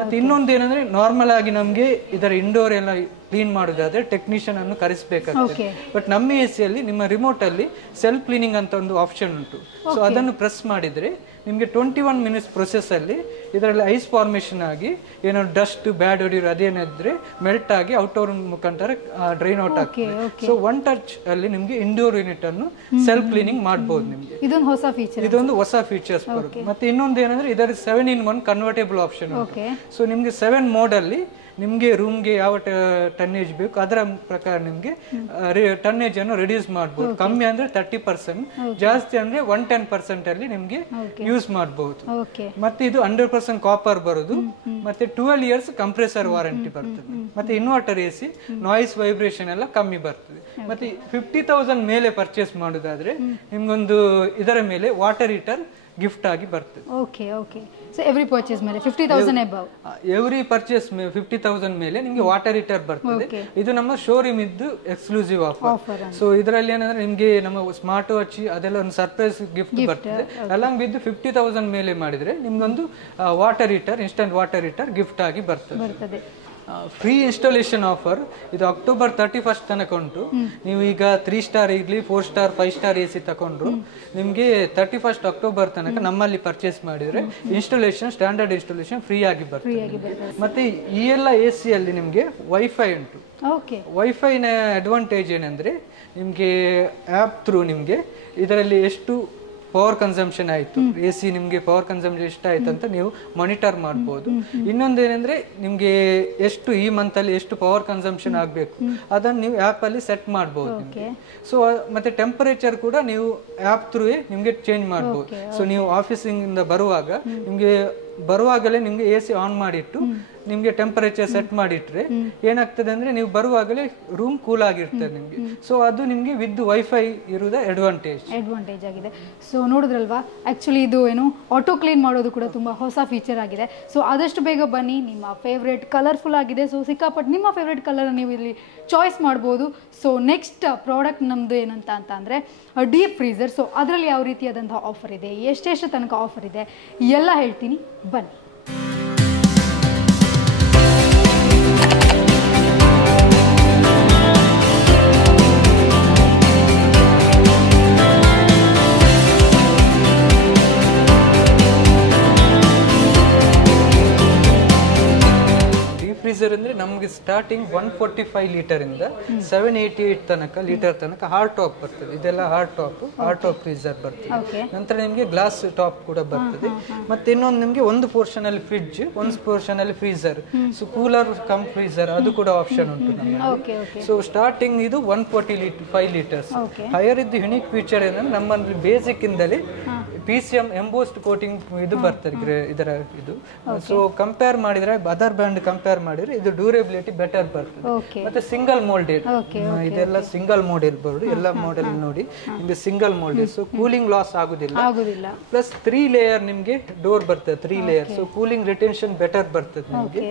ಮತ್ತೆ ಇನ್ನೊಂದು ಏನಂದ್ರೆ ನಾರ್ಮಲ್ ಆಗಿ ನಮಗೆ ಇದರ ಇಂಡೋರ್ ಎಲ್ಲ ಕ್ಲೀನ್ ಮಾಡೋದಾದ್ರೆ ಟೆಕ್ನಿಷಿಯನ್ ಅನ್ನು ಕರೆಸಬೇಕಾಗ್ತದೆ. ಬಟ್ ನಮ್ಮ ಎ ಸಿಯಲ್ಲಿ ನಿಮ್ಮ ರಿಮೋಟ್ ಅಲ್ಲಿ ಸೆಲ್ಫ್ ಕ್ಲೀನಿಂಗ್ ಅಂತ ಒಂದು ಆಪ್ಷನ್ ಉಂಟು. ಸೊ ಅದನ್ನು ಪ್ರೆಸ್ ಮಾಡಿದ್ರೆ ನಿಮಗೆ 21 ಮಿನಿಟ್ಸ್ ಪ್ರೊಸೆಸ್ ಅಲ್ಲಿ ಇದರಲ್ಲಿ ಐಸ್ ಫಾರ್ಮೇಶನ್ ಆಗಿ ಏನೋ ಡಸ್ಟ್ ಬ್ಯಾಡ್ ಹೊಡಿರೋ ಅದೇನಿದ್ರೆ ಮೆಲ್ಟ್ ಆಗಿ ಔಟ್ಡೋರ್ ಮುಖಾಂತರ ಡ್ರೈನ್ ಔಟ್ ಆಗ್ತದೆ. ಸೊ 1 ಟಚ್ ಅಲ್ಲಿ ನಿಮಗೆ ಇಂಡೋರ್ ಯೂನಿಟ್ ಅನ್ನು ಸೆಲ್ಫ್ ಕ್ಲೀನಿಂಗ್ ಮಾಡಬಹುದು. ನಿಮಗೆ ಇದೊಂದು ಹೊಸ ಫೀಚರ್ಸ್ ಬರುತ್ತೆ. ಮತ್ತೆ ಇನ್ನೊಂದು ಏನಂದ್ರೆ ಇದರ 7-in-1 ಕನ್ವರ್ಟೇಬಲ್ ಆಪ್ಷನ್ ಉಂಟು. ಸೊ ನಿಮಗೆ 7 ಮೋಡ್ ಅಲ್ಲಿ ನಿಮಗೆ ರೂಮ್ಗೆ ಯಾವ ಟನ್ನೇಜ್ ಬೇಕು ಅದರ ಪ್ರಕಾರ ನಿಮಗೆ ಟನ್ನೇಜ್ ಅನ್ನು ರಿಡ್ಯೂಸ್ ಮಾಡಬಹುದು. ಕಮ್ಮಿ ಅಂದ್ರೆ 30%, ಜಾಸ್ತಿ ಅಂದ್ರೆ 110% ಅಲ್ಲಿ ನಿಮಗೆ ಯೂಸ್ ಮಾಡಬಹುದು. ಮತ್ತೆ ಇದು 100% ಕಾಪರ್ ಬರೋದು. ಮತ್ತೆ 12 ಇಯರ್ಸ್ ಕಂಪ್ರೆಸರ್ ವಾರಂಟಿ ಬರ್ತದೆ. ಮತ್ತೆ inverter A C noise vibration ಎಲ್ಲ ಕಮ್ಮಿ ಬರ್ತದೆ. ಮತ್ತೆ 50,000 ಮೇಲೆ ಪರ್ಚೇಸ್ ಮಾಡೋದಾದ್ರೆ ನಿಮ್ಗೊಂದು ಇದರ ಮೇಲೆ ವಾಟರ್ ಹೀಟರ್ ಗಿಫ್ಟ್ ಆಗಿ ಬರ್ತದೆ. ಸೊ ಎವ್ರಿ ಪರ್ಚೇಸ್ ಮೇಲೆ 50,000 ಅಬೌವ್, ಎವ್ರಿ ಪರ್ಚೇಸ್ 50,000 ಮೇಲೆ ನಿಮಗೆ ವಾಟರ್ ಹೀಟರ್ ಬರ್ತದೆ. ಇದು ನಮ್ಮ ಶೋರೂಮ್ ಇದ್ದು ಎಕ್ಸ್ಕ್ಲೂಸಿವ್ ಆಫರ್. ಸೊ ಇದರಲ್ಲಿ ಏನಂದ್ರೆ ನಿಮಗೆ ನಮ್ಮ ಸ್ಮಾರ್ಟ್ ವಾಚ್ ಅದೆಲ್ಲ ಒಂದು ಸರ್ಪ್ರೈಸ್ ಗಿಫ್ಟ್ ಬರ್ತದೆ. ಅಲಾಂಗ್ ವಿತ್ 50,000 ಮೇಲೆ ಮಾಡಿದ್ರೆ ನಿಮ್ಗೊಂದು water heater, instant water heater gift ಆಗಿ ಬರ್ತದೆ. ಫ್ರೀ ಇನ್ಸ್ಟಾಲೇಷನ್ ಆಫರ್ ಇದು ಅಕ್ಟೋಬರ್ 31 ತನಕ ಉಂಟು. ನೀವು ಈಗ 3 ಸ್ಟಾರ್ ಇರ್ಲಿ, 4 ಸ್ಟಾರ್, 5 ಸ್ಟಾರ್ ಎ ಸಿ ತಗೊಂಡ್ರು ನಿಮಗೆ 31 ಅಕ್ಟೋಬರ್ ತನಕ ನಮ್ಮಲ್ಲಿ ಪರ್ಚೇಸ್ ಮಾಡಿದ್ರೆ ಇನ್ಸ್ಟಾಲೇಷನ್, ಸ್ಟ್ಯಾಂಡರ್ಡ್ ಇನ್ಸ್ಟಾಲೇಷನ್ ಫ್ರೀ ಆಗಿ ಬರ್ತದೆ. ಮತ್ತೆ ಈ ಎಲ್ಲ ಎ ಸಿ ಅಲ್ಲಿ ನಿಮಗೆ ವೈಫೈ ಉಂಟು. ವೈಫೈನ ಅಡ್ವಾಂಟೇಜ್ ಏನಂದ್ರೆ ನಿಮಗೆ ಆ್ಯಪ್ ಥ್ರೂ ನಿಮಗೆ ಇದರಲ್ಲಿ ಎಷ್ಟು ಪವರ್ ಕನ್ಸಂಪ್ಷನ್ ಆಯಿತು, ಎ ಸಿ ನಿಮಗೆ ಪವರ್ ಕನ್ಸಂಪ್ಷನ್ ಎಷ್ಟಾಯ್ತು ಅಂತ ನೀವು ಮಾನಿಟರ್ ಮಾಡ್ಬೋದು. ಇನ್ನೊಂದೇನೆಂದ್ರೆ ನಿಮಗೆ ಎಷ್ಟು ಈ ಮಂತಲ್ಲಿ ಎಷ್ಟು ಪವರ್ ಕನ್ಸಂಪ್ಷನ್ ಆಗಬೇಕು ಅದನ್ನು ನೀವು ಆ್ಯಪಲ್ಲಿ ಸೆಟ್ ಮಾಡ್ಬೋದು ನಿಮಗೆ. ಸೊ ಮತ್ತೆ ಟೆಂಪರೇಚರ್ ಕೂಡ ನೀವು ಆ್ಯಪ್ ಥ್ರೂ ನಿಮಗೆ ಚೇಂಜ್ ಮಾಡ್ಬೋದು. ಸೊ ನೀವು ಆಫೀಸಿಂದ ಬರುವಾಗಲೇ ನಿಮಗೆ ಎ ಸಿ ಆನ್ ಮಾಡಿಟ್ಟು ನಿಮಗೆ ಟೆಂಪರೇಚರ್ ಸೆಟ್ ಮಾಡಿಟ್ರೆ ಏನಾಗ್ತದೆ ಅಂದ್ರೆ ನೀವು ಬರುವಾಗಲೇ ರೂಮ್ ಕೂಲ್ ಆಗಿರ್ತದೆ ನಿಮಗೆ. ಸೊ ಅದು ನಿಮಗೆ ವಿತ್ ವೈಫೈ ಇರುವುದ ಅಡ್ವಾಂಟೇಜ್ ಆಗಿದೆ. ಸೊ ನೋಡಿದ್ರಲ್ವಾ, ಆಕ್ಚುಲಿ ಇದು ಏನು ಆಟೋ ಕ್ಲೀನ್ ಮಾಡೋದು ಕೂಡ ತುಂಬಾ ಹೊಸ ಫೀಚರ್ ಆಗಿದೆ. ಸೊ ಆದಷ್ಟು ಬೇಗ ಬನ್ನಿ. ನಿಮ್ಮ ಫೇವ್ರೇಟ್ ಕಲರ್ಫುಲ್ ಆಗಿದೆ. ಸೊ ಸಿಕ್ಕಾಪಟ್ಟು ನಿಮ್ಮ ಫೇವ್ರೇಟ್ ಕಲರ್ ನೀವು ಇಲ್ಲಿ ಚಾಯ್ಸ್ ಮಾಡ್ಬೋದು. ಸೊ ನೆಕ್ಸ್ಟ್ ಪ್ರಾಡಕ್ಟ್ ನಮ್ಮದು ಏನಂತ ಅಂದರೆ ಡೀಪ್ ಫ್ರೀಸರ್. ಸೊ ಅದರಲ್ಲಿ ಯಾವ ರೀತಿಯಾದಂತಹ ಆಫರ್ ಇದೆ, ಎಷ್ಟೆಷ್ಟು ತನಕ ಆಫರ್ ಇದೆ ಎಲ್ಲ ಹೇಳ್ತೀನಿ, ಬನ್ನಿ. ಫ್ರೀಸರ್ ಅಂದ್ರೆ ನಮಗೆ ಸ್ಟಾರ್ಟಿಂಗ್ 145 ಲೀಟರ್ ಇಂದ 788 ಲೀಟರ್ ತನಕ ಹಾರ್ಡ್ ಟಾಪ್ ಬರ್ತದೆ. ಇದೆಲ್ಲ ಹಾರ್ಡ್ ಟಾಪ್ ಫ್ರೀಸರ್ ಬರ್ತದೆ. ನಂತರ ನಿಮಗೆ ಗ್ಲಾಸ್ ಟಾಪ್ ಕೂಡ ಬರ್ತದೆ. ಮತ್ತೆ ಇನ್ನೊಂದು ನಿಮಗೆ ಒಂದು ಪೋರ್ಷನ್ ಅಲ್ಲಿ ಫ್ರಿಡ್ಜ್, ಒಂದು ಪೋರ್ಷನ್ ಅಲ್ಲಿ freezer, so cooler come freezer ಅದು ಕೂಡ ಆಪ್ಷನ್ ಉಂಟು ನಮ್ಮಲ್ಲಿ. ಸೊ ಸ್ಟಾರ್ಟಿಂಗ್ ಇದು 145 ಲೀಟರ್ಸ್. ಹೈಯರ್ ಇದ್ದು ಯುನಿಕ್ ಫೀಚರ್ ಏನಂದ್ರೆ ನಮ್ಮಲ್ಲಿ ಬೇಸಿಕ್ ಇಂದಲೇ PCM ಎಂಬೋಸ್ಡ್ ಕೋಟಿಂಗ್ ಇದು ಬರ್ತದೆ ಇದರ ಇದು. ಸೊ ಕಂಪೇರ್ ಮಾಡಿದ್ರೆ ಅದರ್ ಬ್ರ್ಯಾಂಡ್ ಕಂಪೇರ್ ಮಾಡಿದ್ರೆ ಇದು ಡ್ಯೂರೇಬಿಲಿಟಿ ಬೆಟರ್ ಬರ್ತದೆ. ಮತ್ತೆ ಸಿಂಗಲ್ ಮೋಲ್ಡೆಡ್, ಇದೆಲ್ಲ ಸಿಂಗಲ್ ಮೋಡೆಲ್ ಬೋರ್ಡ್, ಎಲ್ಲ ಮಾಡೆಲ್ ನೋಡಿ ನಿಮಗೆ single moulded. So cooling loss ಆಗುದಿಲ್ಲ. ಪ್ಲಸ್ 3 ಲೇಯರ್ ನಿಮಗೆ ಡೋರ್ ಬರ್ತದೆ, 3 layer. So cooling retention better ಬರ್ತದೆ ನಿಮಗೆ.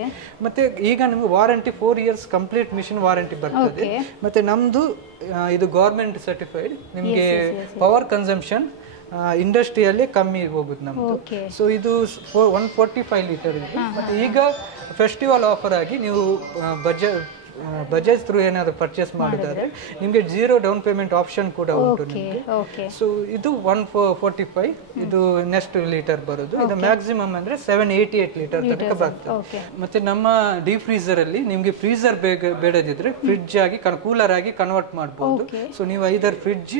ಮತ್ತೆ ಈಗ ನಿಮ್ಗೆ warranty 4 years complete machine warranty ಬರ್ತದೆ. ಮತ್ತೆ ನಮ್ದು ಇದು ಗವರ್ಮೆಂಟ್ ಸರ್ಟಿಫೈಡ್. ನಿಮಗೆ ಪವರ್ ಕನ್ಸಂಪ್ಷನ್ ಇಂಡಸ್ಟ್ರಿಯಲ್ಲಿ ಕಮ್ಮಿ ಹೋಗುತ್ತೆ ನಮ್ದು. ಸೊ ಇದು 145 ಲೀಟರ್ ಇದೆ. ಮತ್ತೆ ಈಗ ಫೆಸ್ಟಿವಲ್ ಆಫರ್ ಆಗಿ ನೀವು ಬಜಾಜ್ ಥ್ರೂ ಏನಾದ್ರು ಪರ್ಚೇಸ್ ಮಾಡಿದರೆ ನಿಮಗೆ 0 ಡೌನ್ ಪೇಮೆಂಟ್ ಆಪ್ಷನ್ ಕೂಡ ಉಂಟು ನಿಮಗೆ. ಸೊ ಇದು 145, ಇದು ನೆಕ್ಸ್ಟ್ ಲೀಟರ್ ಬರೋದು. ಇದು ಮ್ಯಾಕ್ಸಿಮಮ್ ಅಂದ್ರೆ 788 ಲೀಟರ್ ತನಕ ಬರ್ತದೆ. ಮತ್ತೆ ನಮ್ಮ ಡೀಪ್ ಫ್ರೀಸರ್ ಅಲ್ಲಿ ನಿಮ್ಗೆ ಫ್ರೀಸರ್ ಬೇಡದಿದ್ರೆ ಫ್ರಿಡ್ಜ್ ಆಗಿ ಕೂಲರ್ ಆಗಿ ಕನ್ವರ್ಟ್ ಮಾಡಬಹುದು. ಸೊ ನೀವು ಐದರ್ ಫ್ರಿಡ್ಜ್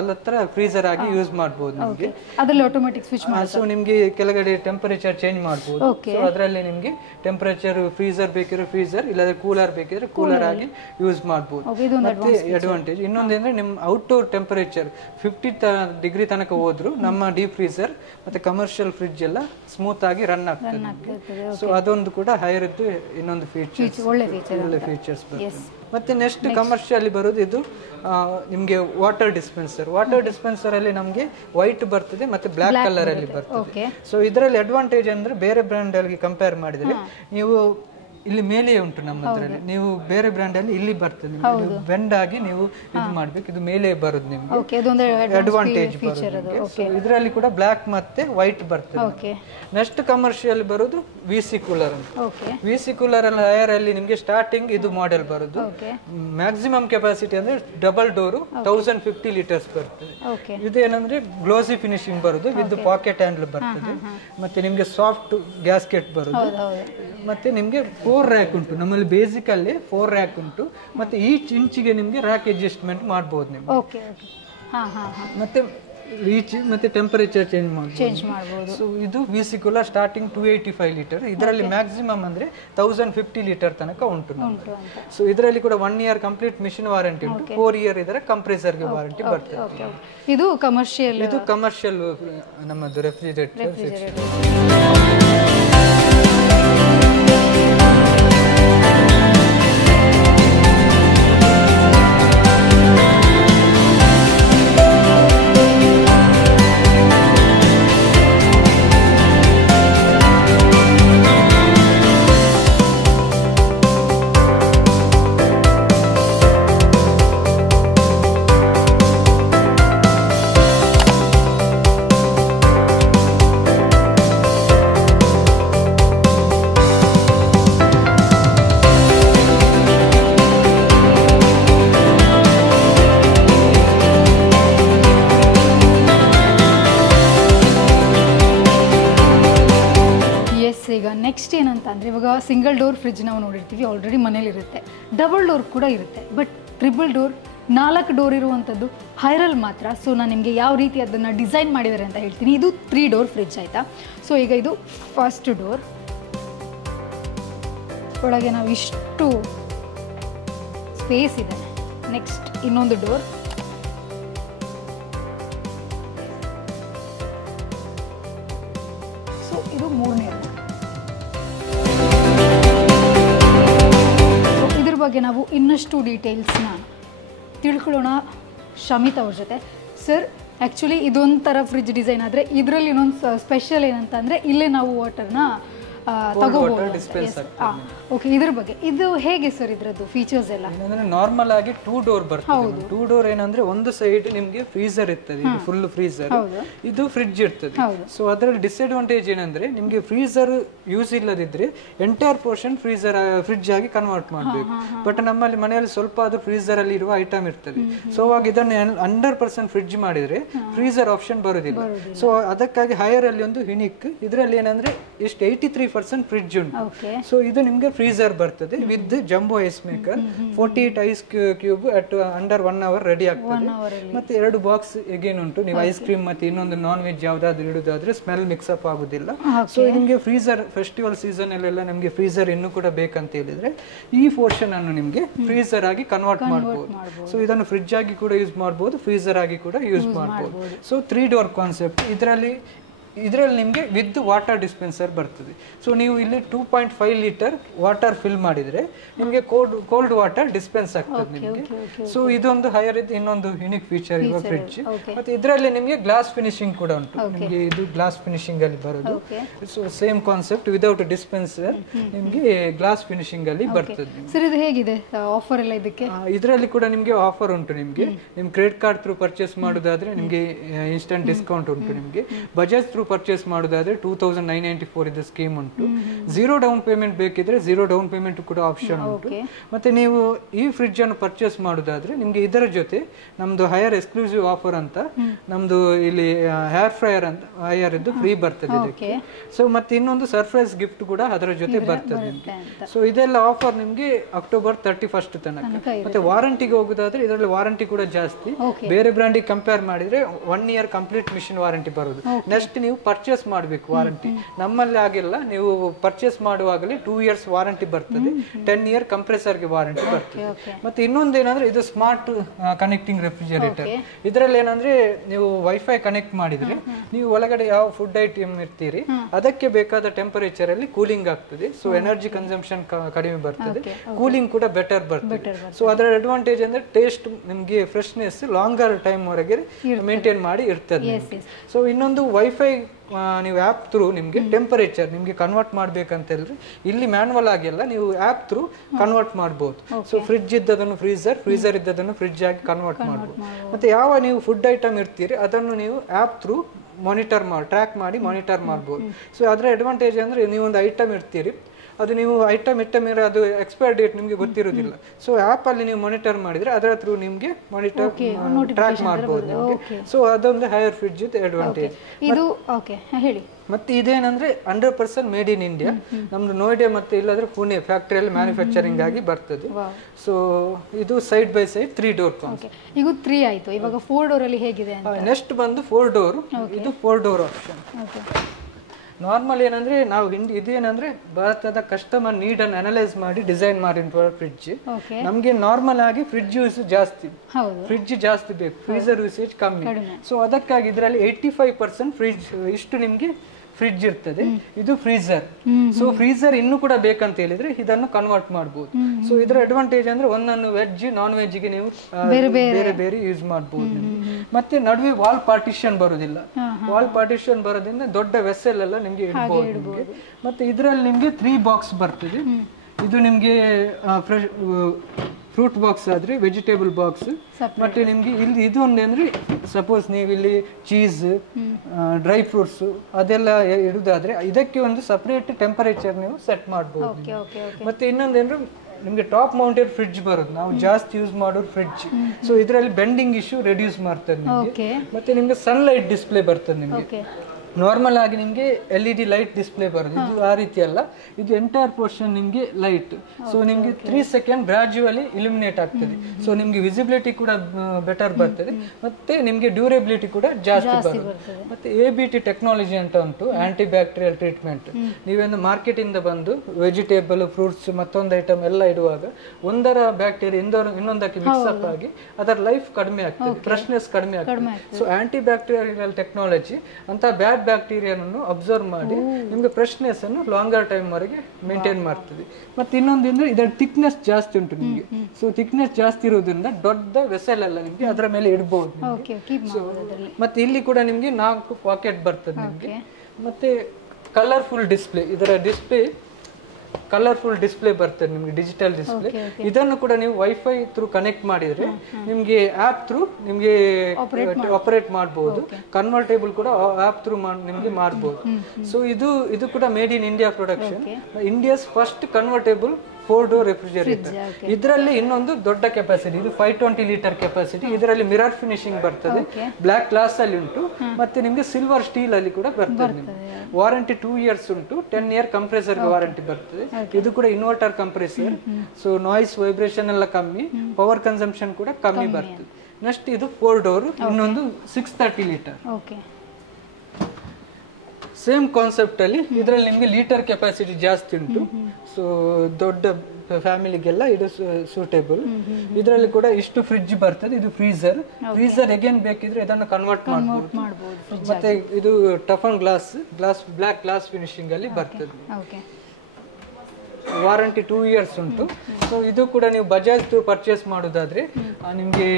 ಅಲ್ಲತ್ರ ಫ್ರೀಸರ್ ಆಗಿ ಯೂಸ್ ಮಾಡಬಹುದು ನಿಮಗೆ. ಅದರಲ್ಲಿ ಆಟೋಮ್ಯಾಟಿಕ್ ಸ್ವಿಚ್ ಮಾಡಿ. ಸೊ ನಿಮ್ಗೆ ಕೆಳಗಡೆ ಟೆಂಪರೇಚರ್ ಚೇಂಜ್ ಮಾಡಬಹುದು. ಸೊ ಅದರಲ್ಲಿ ನಿಮ್ಗೆ ಟೆಂಪರೇಚರ್ ಫ್ರೀಸರ್ ಬೇಕಿದ್ರೆ ಫ್ರೀಸರ್, ಇಲ್ಲದ್ರೆ ಕೂಲರ್ ಬೇಕಿದ್ರೆ ಕೂಲರ್ ಆಗಿ ಯೂಸ್ ಮಾಡಬಹುದು. ಮತ್ತೆ ಅಡ್ವಾಂಟೇಜ್ ಇನ್ನೊಂದೇಂದ್ರೆ ನಿಮ್ ಔಟ್ಡೋರ್ ಟೆಂಪರೇಚರ್ 50 ಡಿಗ್ರಿ ತನಕ ಹೋದ್ರು ನಮ್ಮ ಡೀಪ್ ಫ್ರೀಸರ್ ಮತ್ತೆ ಕಮರ್ಷಿಯಲ್ ಫ್ರಿಡ್ಜ್ ಎಲ್ಲ ಸ್ಮೂತ್ ಆಗಿ ರನ್ ಆಗ್ತದೆ. ಸೊ ಅದೊಂದು ಕೂಡ ಹೈರ್ ಇದ್ದು ಇನ್ನೊಂದು ಒಳ್ಳೆ ಫೀಚರ್ಸ್. ಮತ್ತೆ ನೆಕ್ಸ್ಟ್ ಕಮರ್ಷಿಯಲ್ ಬರೋದು ಇದು ನಿಮ್ಗೆ ವಾಟರ್ ಡಿಸ್ಪೆನ್ಸರ್ ಅಲ್ಲಿ ನಮ್ಗೆ ವೈಟ್ ಬರ್ತದೆ ಮತ್ತೆ ಬ್ಲಾಕ್ ಕಲರ್ ಅಲ್ಲಿ ಬರ್ತದೆ. ಸೊ ಇದರಲ್ಲಿ ಅಡ್ವಾಂಟೇಜ್ ಅಂದ್ರೆ ಬೇರೆ ಬ್ರ್ಯಾಂಡ್ ಅಲ್ಲಿ ಕಂಪೇರ್ ಮಾಡಿದ್ರೆ ನೀವು ಇಲ್ಲಿ ಮೇಲೆ ಉಂಟು ನಮ್ಮದ್ರಲ್ಲಿ, ನೀವು ಬೇರೆ ಬ್ರ್ಯಾಂಡ್ ಅಲ್ಲಿ ಇಲ್ಲಿ ಬರ್ತದೆ ಬೆಂಡ್ ಆಗಿ ನೀವು ಇದು ಮಾಡ್ಬೇಕು, ಇದು ಮೇಲೆ ಬರೋದು ನಿಮ್ಗೆ ಅಡ್ವಾಂಟೇಜ್. ಇದರಲ್ಲಿ ಕೂಡ ಬ್ಲಾಕ್ ಮತ್ತೆ ವೈಟ್ ಬರ್ತದೆ. ನೆಕ್ಸ್ಟ್ ಕಮರ್ಷಿಯಲ್ ಬರೋದು VC ಕೂಲರ್ ಅಂತ. VC ಕೂಲರ್ ಅಲ್ಲಿ ಹೈಯರ್ ಅಲ್ಲಿ ನಿಮ್ಗೆ ಸ್ಟಾರ್ಟಿಂಗ್ ಇದು ಮಾಡೆಲ್ ಬರೋದು. ಮ್ಯಾಕ್ಸಿಮಮ್ ಕೆಪಾಸಿಟಿ ಅಂದ್ರೆ ಡಬಲ್ ಡೋರ್ 1050 ಲೀಟರ್ಸ್ ಬರ್ತದೆ. ಇದೇನಂದ್ರೆ ಗ್ಲೋಸಿ ಫಿನಿಶಿಂಗ್ ಬರೋದು ವಿತ್ ಪಾಕೆಟ್ ಹ್ಯಾಂಡಲ್ ಬರ್ತದೆ. ಮತ್ತೆ ನಿಮ್ಗೆ ಸಾಫ್ಟ್ ಗ್ಯಾಸ್ಕೆಟ್ ಬರೋದು. ಮತ್ತೆ ನಿಮ್ಗೆ 4 ರ್ಯಾಕ್ ಉಂಟು ನಮ್ಮಲ್ಲಿ. ಬೇಸಿಕ್ ಅಲ್ಲಿ 4 ರ್ಯಾಕ್ ಉಂಟು. ಮತ್ತೆ ಈಚ್ ಇಂಚಿಗೆ ನಿಮ್ಗೆ ರ್ಯಾಕ್ ಅಡ್ಜಸ್ಟ್ಮೆಂಟ್ ಮಾಡಬಹುದು ನೀವು. ಮತ್ತೆ ರೀಚ್ ಮತ್ತೆ ಟೆಂಪರೇಚರ್ ಚೇಂಜ್ ಮಾಡಬಹುದು. ಸೊ ಇದು VC ಕೂಲರ್ ಸ್ಟಾರ್ಟಿಂಗ್ 285 ಲೀಟರ್. ಇದರಲ್ಲಿ ಮ್ಯಾಕ್ಸಿಮಮ್ ಅಂದ್ರೆ 1050 ಲೀಟರ್ ತನಕ ಉಂಟು. ಸೊ ಇದರಲ್ಲಿ ಕೂಡ 1 ಇಯರ್ ಕಂಪ್ಲೀಟ್ ಮಿಷಿನ್ ವಾರಂಟಿ ಉಂಟು. 4 ಇಯರ್ ಇದರ ಕಂಪ್ರೆಸರ್ಗೆ ವಾರಂಟಿ ಬರ್ತದೆ. ಇದು ಕಮರ್ಷಿಯಲ್ ನಮ್ಮದು ರೆಫ್ರಿಜರೇಟರ್. ಈಗ ನೆಕ್ಸ್ಟ್ ಏನಂತ ಅಂದರೆ, ಇವಾಗ ಸಿಂಗಲ್ ಡೋರ್ ಫ್ರಿಡ್ಜ್ ನಾವು ನೋಡಿರ್ತೀವಿ, ಆಲ್ರೆಡಿ ಮನೇಲಿರುತ್ತೆ. ಡಬಲ್ ಡೋರ್ ಕೂಡ ಇರುತ್ತೆ. ಬಟ್ ಟ್ರಿಬಲ್ ಡೋರ್ 4 ಡೋರ್ ಇರುವಂಥದ್ದು ಹೈರಲ್ಲಿ ಮಾತ್ರ. ಸೊ ನಾನು ನಿಮಗೆ ಯಾವ ರೀತಿ ಅದನ್ನು ಡಿಸೈನ್ ಮಾಡಿದ್ದಾರೆ ಅಂತ ಹೇಳ್ತೀನಿ. ಇದು 3 ಡೋರ್ ಫ್ರಿಡ್ಜ್ ಆಯಿತಾ. ಸೊ ಈಗ ಇದು ಫಸ್ಟ್ ಡೋರ್ ಒಳಗೆ ನಾವು ಇಷ್ಟು ಸ್ಪೇಸ್ ಇದೆ. ನೆಕ್ಸ್ಟ್ ಇನ್ನೊಂದು ಡೋರ್. ಸೊ ಇದು 3ನೇ ಡೋರ್. ಇದ್ರ ಬಗ್ಗೆ ನಾವು ಇನ್ನಷ್ಟು ಡೀಟೇಲ್ಸ್ನ ತಿಳ್ಕೊಳ್ಳೋಣ ಶಮಿತ್ ಅವ್ರ ಜೊತೆ. ಸರ್, ಆ್ಯಕ್ಚುಲಿ ಇದೊಂಥರ ಫ್ರಿಡ್ಜ್ ಡಿಸೈನ್ ಆದರೆ ಇದರಲ್ಲಿ ಇನ್ನೊಂದು ಸ್ಪೆಷಲ್ ಏನಂತ ಅಂದರೆ ಇಲ್ಲೇ ನಾವು ವಾಟರ್ನ ತಗೋಬಹುದು. ಓಕೆ, ಇದ್ರ ಬಗ್ಗೆ ಇದು ಹೇಗೆ ಸರ್ ಇದರದ್ದು ಫೀಚರ್ಸ್ ಎಲ್ಲ? ಏನಂದ್ರೆ ನಾರ್ಮಲ್ ಆಗಿ 2 ಡೋರ್ ಬರ್ತದೆ. 2 ಡೋರ್ ಏನಂದ್ರೆ ಒಂದು ಸೈಡ್ ನಿಮ್ಗೆ ಫ್ರೀಸರ್ ಇರ್ತದೆ, ಇದು ಫುಲ್ ಫ್ರೀಸರ್, ಇದು ಫ್ರಿಡ್ಜ್ ಇರ್ತದೆ. ಸೊ ಅದರಲ್ಲಿ ಡಿಸ್ಅಡ್ವಾಂಟೇಜ್ ಏನಂದ್ರೆ ನಿಮ್ಗೆ ಫ್ರೀಸರ್ ಯೂಸ್ ಇಲ್ಲದಿದ್ರೆ ಎಂಟೈರ್ ಪೋರ್ಷನ್ ಫ್ರಿಡ್ಜ್ ಆಗಿ ಕನ್ವರ್ಟ್ ಮಾಡಬೇಕು. ಬಟ್ ನಮ್ಮಲ್ಲಿ ಮನೆಯಲ್ಲಿ ಸ್ವಲ್ಪ ಅದು ಫ್ರೀಸರ್ ಅಲ್ಲಿ ಇರುವ ಐಟಮ್ ಇರ್ತದೆ. ಸೊ ಅವಾಗ ಇದನ್ನ 100% ಫ್ರಿಡ್ಜ್ ಮಾಡಿದ್ರೆ ಫ್ರೀಸರ್ ಆಪ್ಷನ್ ಬರುದಿಲ್ಲ. ಸೊ ಅದಕ್ಕಾಗಿ ಹೈಯರ್ ಅಲ್ಲಿ ಒಂದು ಯುನಿಕ್ ಇದರಲ್ಲಿ ಏನಂದ್ರೆ ಎಷ್ಟು 83% 100% ಫ್ರಿಡ್ಜ್ ಉಂಟು. ಸೊ ಇದು ನಿಮಗೆ ಫ್ರೀಸರ್ ಬರ್ತದೆ with jumbo ice maker, 48 ice cube at under 1 hour ready ಆಗ್ತದೆ. ಮತ್ತೆ 2 ಬಾಕ್ಸ್ ಎಗೇನ್ ಉಂಟು. ನೀವು ಐಸ್ ಕ್ರೀಮ್ ಮತ್ತೆ ಇನ್ನೊಂದು ನಾನ್ ವೆಜ್ ಯಾವ್ದಾದ್ರು ಇಡುದಾದ್ರೆ ಸ್ಮೆಲ್ ಮಿಕ್ಸ್ ಅಪ್ ಆಗುದಿಲ್ಲ. ಸೊ ನಿಮಗೆ ಫ್ರೀಸರ್ ಫೆಸ್ಟಿವಲ್ ಸೀಸನ್ ಅಲ್ಲೆಲ್ಲ ನಮಗೆ ಫ್ರೀಸರ್ ಇನ್ನೂ ಕೂಡ ಬೇಕಂತ ಹೇಳಿದ್ರೆ ಈ ಪೋರ್ಷನ್ ಅನ್ನು ನಿಮಗೆ ಫ್ರೀಸರ್ ಆಗಿ ಕನ್ವರ್ಟ್ ಮಾಡಬಹುದು. ಸೊ ಇದನ್ನು ಫ್ರಿಡ್ಜ್ ಆಗಿ ಕೂಡ ಯೂಸ್ ಮಾಡಬಹುದು, ಫ್ರೀಸರ್ ಆಗಿ ಕೂಡ ಯೂಸ್ ಮಾಡಬಹುದು. So 3 door concept. ಇದರಲ್ಲಿ ನಿಮಗೆ ವಿತ್ ವಾಟರ್ ಡಿಸ್ಪೆನ್ಸರ್ ಬರ್ತದೆ. ಸೊ ನೀವು ಇಲ್ಲಿ 2.5 ಲೀಟರ್ ವಾಟರ್ ಫಿಲ್ ಮಾಡಿದ್ರೆ ನಿಮಗೆ ಕೋಲ್ಡ್ ವಾಟರ್ ಡಿಸ್ಪೆನ್ಸ್ ಆಗ್ತದೆ ನಿಮಗೆ. ಸೊ ಇದೊಂದು ಹೈಯರ್ ಇದೆ, ಇನ್ನೊಂದು ಯುನಿಕ್ ಫೀಚರ್ ಇರುವ ಫ್ರಿಡ್ಜ್. ಮತ್ತೆ ಇದರಲ್ಲಿ ನಿಮಗೆ ಗ್ಲಾಸ್ ಫಿನಿಶಿಂಗ್ ಕೂಡ ಉಂಟು. ನಿಮಗೆ ಇದು ಗ್ಲಾಸ್ ಫಿನಿಶಿಂಗ್ ಅಲ್ಲಿ ಬರೋದು. So same concept without dispenser ನಿಮಗೆ ಗ್ಲಾಸ್ ಫಿನಿಶಿಂಗ್ ಅಲ್ಲಿ ಬರ್ತದೆ. ಸರ್ ಇದು ಹೇಗಿದೆ ಆಫರ್ ಎಲ್ಲ ಇದಕ್ಕೆ? ಇದರಲ್ಲಿ ಕೂಡ ನಿಮಗೆ ಆಫರ್ ಉಂಟು. ನಿಮಗೆ ನಿಮ್ ಕ್ರೆಡಿಟ್ ಕಾರ್ಡ್ ಥ್ರೂ ಪರ್ಚೇಸ್ ಮಾಡೋದಾದ್ರೆ ನಿಮಗೆ ಇನ್ಸ್ಟಂಟ್ ಡಿಸ್ಕೌಂಟ್ ಉಂಟು. ನಿಮಗೆ ಬಜಾಜ್ ಥ್ರೂ ಪರ್ಚೇಸ್ ಮಾಡೋದಾದ್ರೆ 2994 ಇದು ಸ್ಕೀಮ್ ಉಂಟು. 0 ಡೌನ್ ಪೇಮೆಂಟ್ ಬೇಕಿದ್ರೆ 0 ಡೌನ್ ಪೇಮೆಂಟ್ ಕೂಡ ಆಪ್ಷನ್ ಉಂಟು. ಮತ್ತೆ ನೀವು ಈ ಫ್ರಿಡ್ಜ್ ಅನ್ನು ಪರ್ಚೇಸ್ ಮಾಡೋದಾದ್ರೆ ನಿಮ್ಗೆ ಇದರ ಜೊತೆ ನಮ್ದು ಹೈಯರ್ ಎಕ್ಸ್ಕ್ಲೂಸಿವ್ ಆಫರ್ ಅಂತ ನಮ್ದು ಇಲ್ಲಿ ಹೇರ್ ಫ್ರೈಯರ್ ಅಂತ ಹೈಯರ್ ಇದ್ದು ಫ್ರೀ ಬರ್ತದೆ ಇದಕ್ಕೆ. ಸೊ ಮತ್ತೆ ಇನ್ನೊಂದು ಸರ್ಪ್ರೈಸ್ ಗಿಫ್ಟ್ ಕೂಡ ಅದರ ಜೊತೆ ಬರ್ತದೆ ನಿಮ್ಗೆ. ಸೊ ಇದೆಲ್ಲ ಆಫರ್ ನಿಮ್ಗೆ ಅಕ್ಟೋಬರ್ 31 ತನಕ. ಮತ್ತೆ ವಾರಂಟಿಗೆ ಹೋಗೋದಾದ್ರೆ ಇದರಲ್ಲಿ ವಾರಂಟಿ ಕೂಡ ಜಾಸ್ತಿ. ಬೇರೆ ಬ್ರ್ಯಾಂಡಿಗೆ ಕಂಪೇರ್ ಮಾಡಿದ್ರೆ 1 year ಕಂಪ್ಲೀಟ್ ಮಿಷಿನ್ ವಾರಂಟಿ ಬರೋದು. ನೆಕ್ಸ್ಟ್ ನೀವು ಪರ್ಚೇಸ್ ಮಾಡಬೇಕು ವಾರಂಟಿ. ನಮ್ಮಲ್ಲಿ ಆಗಿಲ್ಲ, ನೀವು ಪರ್ಚೇಸ್ ಮಾಡುವಾಗಲೇ 2 years ವಾರಂಟಿ ಬರ್ತದೆ, 10 year ಕಂಪ್ರೆಸರ್ಗೆ ವಾರಂಟಿ ಬರ್ತದೆ. ಮತ್ತೆ ಇನ್ನೊಂದು ಏನಂದ್ರೆ ಇದು ಸ್ಮಾರ್ಟ್ ಕನೆಕ್ಟಿಂಗ್ ರೆಫ್ರಿಜರೇಟರ್. ಇದರಲ್ಲಿ ಏನಂದ್ರೆ ನೀವು ವೈಫೈ ಕನೆಕ್ಟ್ ಮಾಡಿದ್ರೆ ನೀವು ಒಳಗಡೆ ಯಾವ ಫುಡ್ ಐಟಮ್ ಇರ್ತೀರಿ ಅದಕ್ಕೆ ಬೇಕಾದ ಟೆಂಪರೇಚರ್ ಅಲ್ಲಿ ಕೂಲಿಂಗ್ ಆಗ್ತದೆ. ಸೊ ಎನರ್ಜಿ ಕನ್ಸಂಪ್ಷನ್ ಕಡಿಮೆ ಬರ್ತದೆ, ಕೂಲಿಂಗ್ ಕೂಡ ಬೆಟರ್ ಬರ್ತದೆ. ಸೊ ಅದರ ಅಡ್ವಾಂಟೇಜ್ ಅಂದ್ರೆ ಟೇಸ್ಟ್ ನಿಮ್ಗೆ ಫ್ರೆಶ್ನೆಸ್ ಲಾಂಗರ್ ಟೈಮ್ ವರೆಗೆ ಮೇಂಟೈನ್ ಮಾಡಿ ಇರ್ತದೆ. ಸೊ ಇನ್ನೊಂದು ವೈಫೈ ನೀವು ಆ್ಯಪ್ ಥ್ರೂ ನಿಮಗೆ ಟೆಂಪರೇಚರ್ ನಿಮಗೆ ಕನ್ವರ್ಟ್ ಮಾಡ್ಬೇಕಂತ ಹೇಳಿದ್ರೆ ಇಲ್ಲಿ ಮ್ಯಾನ್ಯಲ್ ಆಗಿಲ್ಲ, ನೀವು ಆ್ಯಪ್ ಥ್ರೂ ಕನ್ವರ್ಟ್ ಮಾಡ್ಬೋದು. ಸೊ ಫ್ರಿಡ್ಜ್ ಇದ್ದದನ್ನು ಫ್ರೀಸರ್ ಇದ್ದದನ್ನು ಫ್ರಿಡ್ಜ್ ಆಗಿ ಕನ್ವರ್ಟ್ ಮಾಡ್ಬೋದು. ಮತ್ತೆ ಯಾವ ನೀವು ಫುಡ್ ಐಟಮ್ ಇರ್ತೀರಿ ಅದನ್ನು ನೀವು ಆ್ಯಪ್ ಥ್ರೂ ಟ್ರ್ಯಾಕ್ ಮಾಡಿ ಮಾನಿಟರ್ ಮಾಡ್ಬೋದು. ಸೊ ಅದರ ಅಡ್ವಾಂಟೇಜ್ ಅಂದರೆ ನೀವು ಒಂದು ಐಟಮ್ ಇರ್ತೀರಿ, ಅದು ನೀವು ಐಟಮ್ ಇಟ್ಟ ಮೇಲೆ ಅದು ಎಕ್ಸ್ಪೈರ್ ಡೇಟ್ ನಿಮಗೆ ಗೊತ್ತಿರೋದಿಲ್ಲ. ಸೊ ಆ್ಯಪ್ ಅಲ್ಲಿ ನೀವು ಮಾನಿಟರ್ ಮಾಡಿದ್ರೆ ಅದರ ಥ್ರೂ ನಿಮಗೆ ಮಾನಿಟರ್ ಟ್ರ್ಯಾಕ್ ಮಾಡ್ಬೋದು ನಿಮಗೆ. ಸೊ ಅದೊಂದು ಹೈಯರ್ ಫ್ರಿಡ್ಜ್ ಅಡ್ವಾಂಟೇಜ್. ಇದು ಓಕೆ ಹೇಳಿ. ಮತ್ತೆ ಇದೇನಂದ್ರೆ 100% ಮೇಡ್ ಇನ್ ಇಂಡಿಯಾ. ನಮ್ದು ನೋಯ್ಡಾ ಮತ್ತೆ ಇಲ್ಲಾದ್ರೆ ಪುಣೆ ಫ್ಯಾಕ್ಟರಿಯಲ್ಲಿ ಮ್ಯಾನುಫ್ಯಾಕ್ಚರಿಂಗ್ ಆಗಿ ಬರ್ತದೆ. ಸೊ ಇದು side by side 3 door concept. ಈಗ 3 ಆಯ್ತು, ಇವಾಗ 4 ಡೋರ್ ಅಲ್ಲಿ ಹೇಗಿದೆ ಅಂತ? ನೆಕ್ಸ್ಟ್ ಬಂದು 4 ಡೋರ್. ಇದು 4 ಡೋರ್ ಆಪ್ಷನ್. ನಾರ್ಮಲ್ ಏನಂದ್ರೆ ನಾವು ಇದೇನಂದ್ರೆ ಭಾರತದ ಕಸ್ಟಮರ್ ನೀಡ್ ಅನ್ನು ಅನಲೈಸ್ ಮಾಡಿ ಡಿಸೈನ್ ಮಾಡಿರುವ ಫ್ರಿಡ್ಜ್. ನಮ್ಗೆ ನಾರ್ಮಲ್ ಆಗಿ ಫ್ರಿಡ್ಜ್ ಯೂಸ್ ಜಾಸ್ತಿ, ಫ್ರಿಡ್ಜ್ ಜಾಸ್ತಿ ಬೇಕು, ಫ್ರೀಸರ್ ಯೂಸೇಜ್ ಕಮ್ಮಿ. ಸೊ ಅದಕ್ಕಾಗಿ ಇದರಲ್ಲಿ 85% ಫ್ರಿಡ್ಜ್ ಇಷ್ಟು ನಿಮ್ಗೆ ಫ್ರಿಡ್ಜ್ ಇರ್ತದೆ. ಇದು ಫ್ರೀಸರ್. ಸೊ ಫ್ರೀಸರ್ ಇನ್ನೂ ಕೂಡ ಬೇಕಂತ ಹೇಳಿದ್ರೆ ಇದನ್ನು ಕನ್ವರ್ಟ್ ಮಾಡಬಹುದು. ಸೊ ಇದರ ಅಡ್ವಾಂಟೇಜ್ ಅಂದ್ರೆ ಒಂದನ್ನು ವೆಜ್ ನಾನ್ ವೆಜ್ ಗೆ ನೀವು ಬೇರೆ ಬೇರೆ ಯೂಸ್ ಮಾಡಬಹುದು. ಮತ್ತೆ ನಡುವೆ ವಾಲ್ ಪಾರ್ಟಿಷನ್ ಬರೋದಿಲ್ಲ. ವಾಲ್ ಪಾರ್ಟಿಷನ್ ಬರೋದ್ರಿಂದ ದೊಡ್ಡ ವೆಸೆಲ್ ಎಲ್ಲ ನಿಮ್ಗೆ ಇಡಬಹುದು. ಮತ್ತೆ ಇದರಲ್ಲಿ ನಿಮ್ಗೆ 3 ಬಾಕ್ಸ್ ಬರ್ತದೆ. ಇದು ನಿಮ್ಗೆ ಫ್ರೂಟ್ ಬಾಕ್ಸ್ ಆದ್ರೆ ವೆಜಿಟೇಬಲ್ ಬಾಕ್ಸ್. ಮತ್ತೆ ನಿಮ್ಗೆ ಇಲ್ಲಿ ಇದು ಒಂದು ಅಂದ್ರೆ ಸಪೋಸ್ ನೀವು ಇಲ್ಲಿ ಚೀಸ್, ಡ್ರೈ ಫ್ರೂಟ್ಸ್ ಅದೆಲ್ಲ ಇಡುದಾದ್ರೆ ಇದಕ್ಕೆ ಒಂದು ಸಪರೇಟ್ ಟೆಂಪರೇಚರ್ ನೀವು ಸೆಟ್ ಮಾಡಬಹುದು. ಮತ್ತೆ ಇನ್ನೊಂದೇನು ನಿಮ್ಗೆ ಟಾಪ್ ಮೌಂಟೆಡ್ ಫ್ರಿಡ್ಜ್ ಬರೋದು, ನಾವು ಜಾಸ್ತಿ ಯೂಸ್ ಮಾಡೋ ಫ್ರಿಡ್ಜ್. ಸೊ ಇದರಲ್ಲಿ ಬೆಂಡಿಂಗ್ ಇಶ್ಯೂ ರೆಡ್ಯೂಸ್ ಮಾಡ್ತಾರೆ ನಿಮಗೆ. ಮತ್ತೆ ನಿಮ್ಗೆ ಸನ್ಲೈಟ್ ಡಿಸ್ಪ್ಲೇ ಬರ್ತದೆ ನಿಮ್ಗೆ. ನಾರ್ಮಲ್ ಆಗಿ ನಿಮಗೆ LED ಲೈಟ್ ಡಿಸ್ಪ್ಲೇ ಬರೋದು, ಇದು ಆ ರೀತಿ ಅಲ್ಲ, ಇದು ಎಂಟೈರ್ ಪೋರ್ಷನ್ ನಿಮಗೆ ಲೈಟ್. ಸೊ ನಿಮಗೆ 3 ಸೆಕೆಂಡ್ ಗ್ರಾಜುವಲಿ ಇಲ್ಯುಮಿನೇಟ್ ಆಗ್ತದೆ. ಸೊ ನಿಮಗೆ ವಿಸಿಬಿಲಿಟಿ ಕೂಡ ಬೆಟರ್ ಬರ್ತದೆ, ಮತ್ತೆ ನಿಮಗೆ ಡ್ಯೂರೇಬಿಲಿಟಿ ಕೂಡ ಜಾಸ್ತಿ ಬರುತ್ತೆ. ಮತ್ತೆ ABT ಟೆಕ್ನಾಲಜಿ ಅಂತ ಉಂಟು, ಆಂಟಿ ಬ್ಯಾಕ್ಟೀರಿಯಲ್ ಟ್ರೀಟ್ಮೆಂಟ್. ನೀವೇನು ಮಾರ್ಕೆಟ್ ಇಂದ ಬಂದು ವೆಜಿಟೇಬಲ್, ಫ್ರೂಟ್ಸ್ ಮತ್ತೊಂದು ಐಟಮ್ ಎಲ್ಲ ಇಡುವಾಗ ಒಂದರ ಬ್ಯಾಕ್ಟೀರಿಯಾ ಇನ್ನೊಂದಕ್ಕೆ ಮಿಕ್ಸ್ಅಪ್ ಆಗಿ ಅದರ ಲೈಫ್ ಕಡಿಮೆ ಆಗ್ತದೆ, ಫ್ರೆಶ್ನೆಸ್ ಕಡಿಮೆ ಆಗ್ತದೆ. ಸೊ ಆಂಟಿ ಬ್ಯಾಕ್ಟೀರಿಯಲ್ ಟೆಕ್ನಾಲಜಿ ಅಂತ ಬ್ಯಾಡ್ ಬ್ಯಾಕ್ಟೀರಿಯಾನನ್ನು ಅಬ್ಸರ್ವ್ ಮಾಡಿ ನಿಮ್ಗೆ ಫ್ರೆಶ್ನೆಸ್ ಅನ್ನು ಲಾಂಗರ್ ಟೈಮ್ ವರೆಗೆ ಮೇಂಟೈನ್ ಮಾಡ್ತದೆ. ಮತ್ತೆ ಇನ್ನೊಂದಂದ್ರೆ ಇದರ ಥಿಕ್ನೆಸ್ ಜಾಸ್ತಿ ಉಂಟು ನಿಮಗೆ. ಸೊ ಥಿಕ್ನೆಸ್ ಜಾಸ್ತಿ ಇರೋದ್ರಿಂದ ದೊಡ್ಡ ವೆಸೆಲ್ ಎಲ್ಲ ನಿಮ್ಗೆ ಅದರ ಮೇಲೆ ಇಡಬಹುದು. ಮತ್ತೆ ಇಲ್ಲಿ ಕೂಡ ನಿಮ್ಗೆ 4 ಪಾಕೆಟ್ ಬರ್ತದೆ ನಿಮ್ಗೆ. ಮತ್ತೆ ಕಲರ್ಫುಲ್ ಡಿಸ್ಪ್ಲೇ, ಇದರ ಡಿಸ್ಪ್ಲೇ ಕಲರ್ಫುಲ್ ಡಿಸ್ಪ್ಲೇ ಬರ್ತದೆ ನಿಮ್ಗೆ, ಡಿಜಿಟಲ್ ಡಿಸ್ಪ್ಲೇ. ಇದನ್ನು ಕೂಡ ನೀವು ವೈಫೈ ಥ್ರೂ ಕನೆಕ್ಟ್ ಮಾಡಿದ್ರೆ ನಿಮ್ಗೆ ಆಪ್ ಥ್ರೂ ನಿಮ್ಗೆ ಆಪರೇಟ್ ಮಾಡಬಹುದು. ಕನ್ವರ್ಟೇಬಲ್ ಕೂಡ ಆಪ್ ಥ್ರೂ ನಿಮ್ಗೆ ಮಾಡಬಹುದು. ಸೊ ಇದು ಕೂಡ made in India production, India's first convertible 4 door refrigerator. ಇದರಲ್ಲಿ ಇನ್ನೊಂದು ದೊಡ್ಡ ಕೆಪಾಸಿಟಿ, ಇದು 520 ಲೀಟರ್ ಕೆಪಾಸಿಟಿ. ಇದರಲ್ಲಿ ಮಿರರ್ ಫಿನಿಶಿಂಗ್ ಬರ್ತದೆ, ಬ್ಲಾಕ್ ಗ್ಲಾಸ್ ಅಲ್ಲಿ ಉಂಟು, ಮತ್ತೆ ನಿಮ್ಗೆ ಸಿಲ್ವರ್ ಸ್ಟೀಲ್ ಅಲ್ಲಿ ಕೂಡ ಬರ್ತದೆ. ವಾರಂಟಿ 2 years ಉಂಟು. 10 year ಕಂಪ್ರೆಸರ್ ವಾರಂಟಿ ಬರ್ತದೆ. ಇದು ಕೂಡ inverter compressor. So noise vibration ಎಲ್ಲ ಕಮ್ಮಿ, ಪವರ್ ಕನ್ಸಂಪ್ಷನ್ ಕೂಡ ಕಮ್ಮಿ ಬರ್ತದೆ. ನೆಕ್ಸ್ಟ್ ಇದು 4 door, ಇನ್ನೊಂದು 630 ಲೀಟರ್. ಓಕೆ, ಸೇಮ್ ಕಾನ್ಸೆಪ್ಟ್ ಅಲ್ಲಿ ಇದರಲ್ಲಿ ನಿಮಗೆ ಲೀಟರ್ ಕೆಪಾಸಿಟಿ ಜಾಸ್ತಿ ಉಂಟು. ಸೊ ದೊಡ್ಡ ಫ್ಯಾಮಿಲಿಗೆಲ್ಲ ಇದು ಸೂಟೇಬಲ್. ಇದರಲ್ಲಿ ಕೂಡ ಇಷ್ಟು ಫ್ರಿಡ್ಜ್ ಬರ್ತದೆ. ಇದು ಫ್ರೀಸರ್ ಅಗೇನ್ ಬೇಕಿದ್ರೆ ಇದನ್ನು ಕನ್ವರ್ಟ್ ಮಾಡಬಹುದು. ಮತ್ತೆ ಇದು ಟಫನ್ ಗ್ಲಾಸ್ ಬ್ಲಾಕ್ ಗ್ಲಾಸ್ ಫಿನಿಶಿಂಗ್ ಅಲ್ಲಿ ಬರ್ತದೆ. ವಾರಂಟಿ 2 years ಉಂಟು. ಸೊ ಇದು ಕೂಡ ನೀವು ಬಜಾಜ್ ಪರ್ಚೇಸ್ ಮಾಡೋದಾದ್ರೆ ನಿಮಗೆ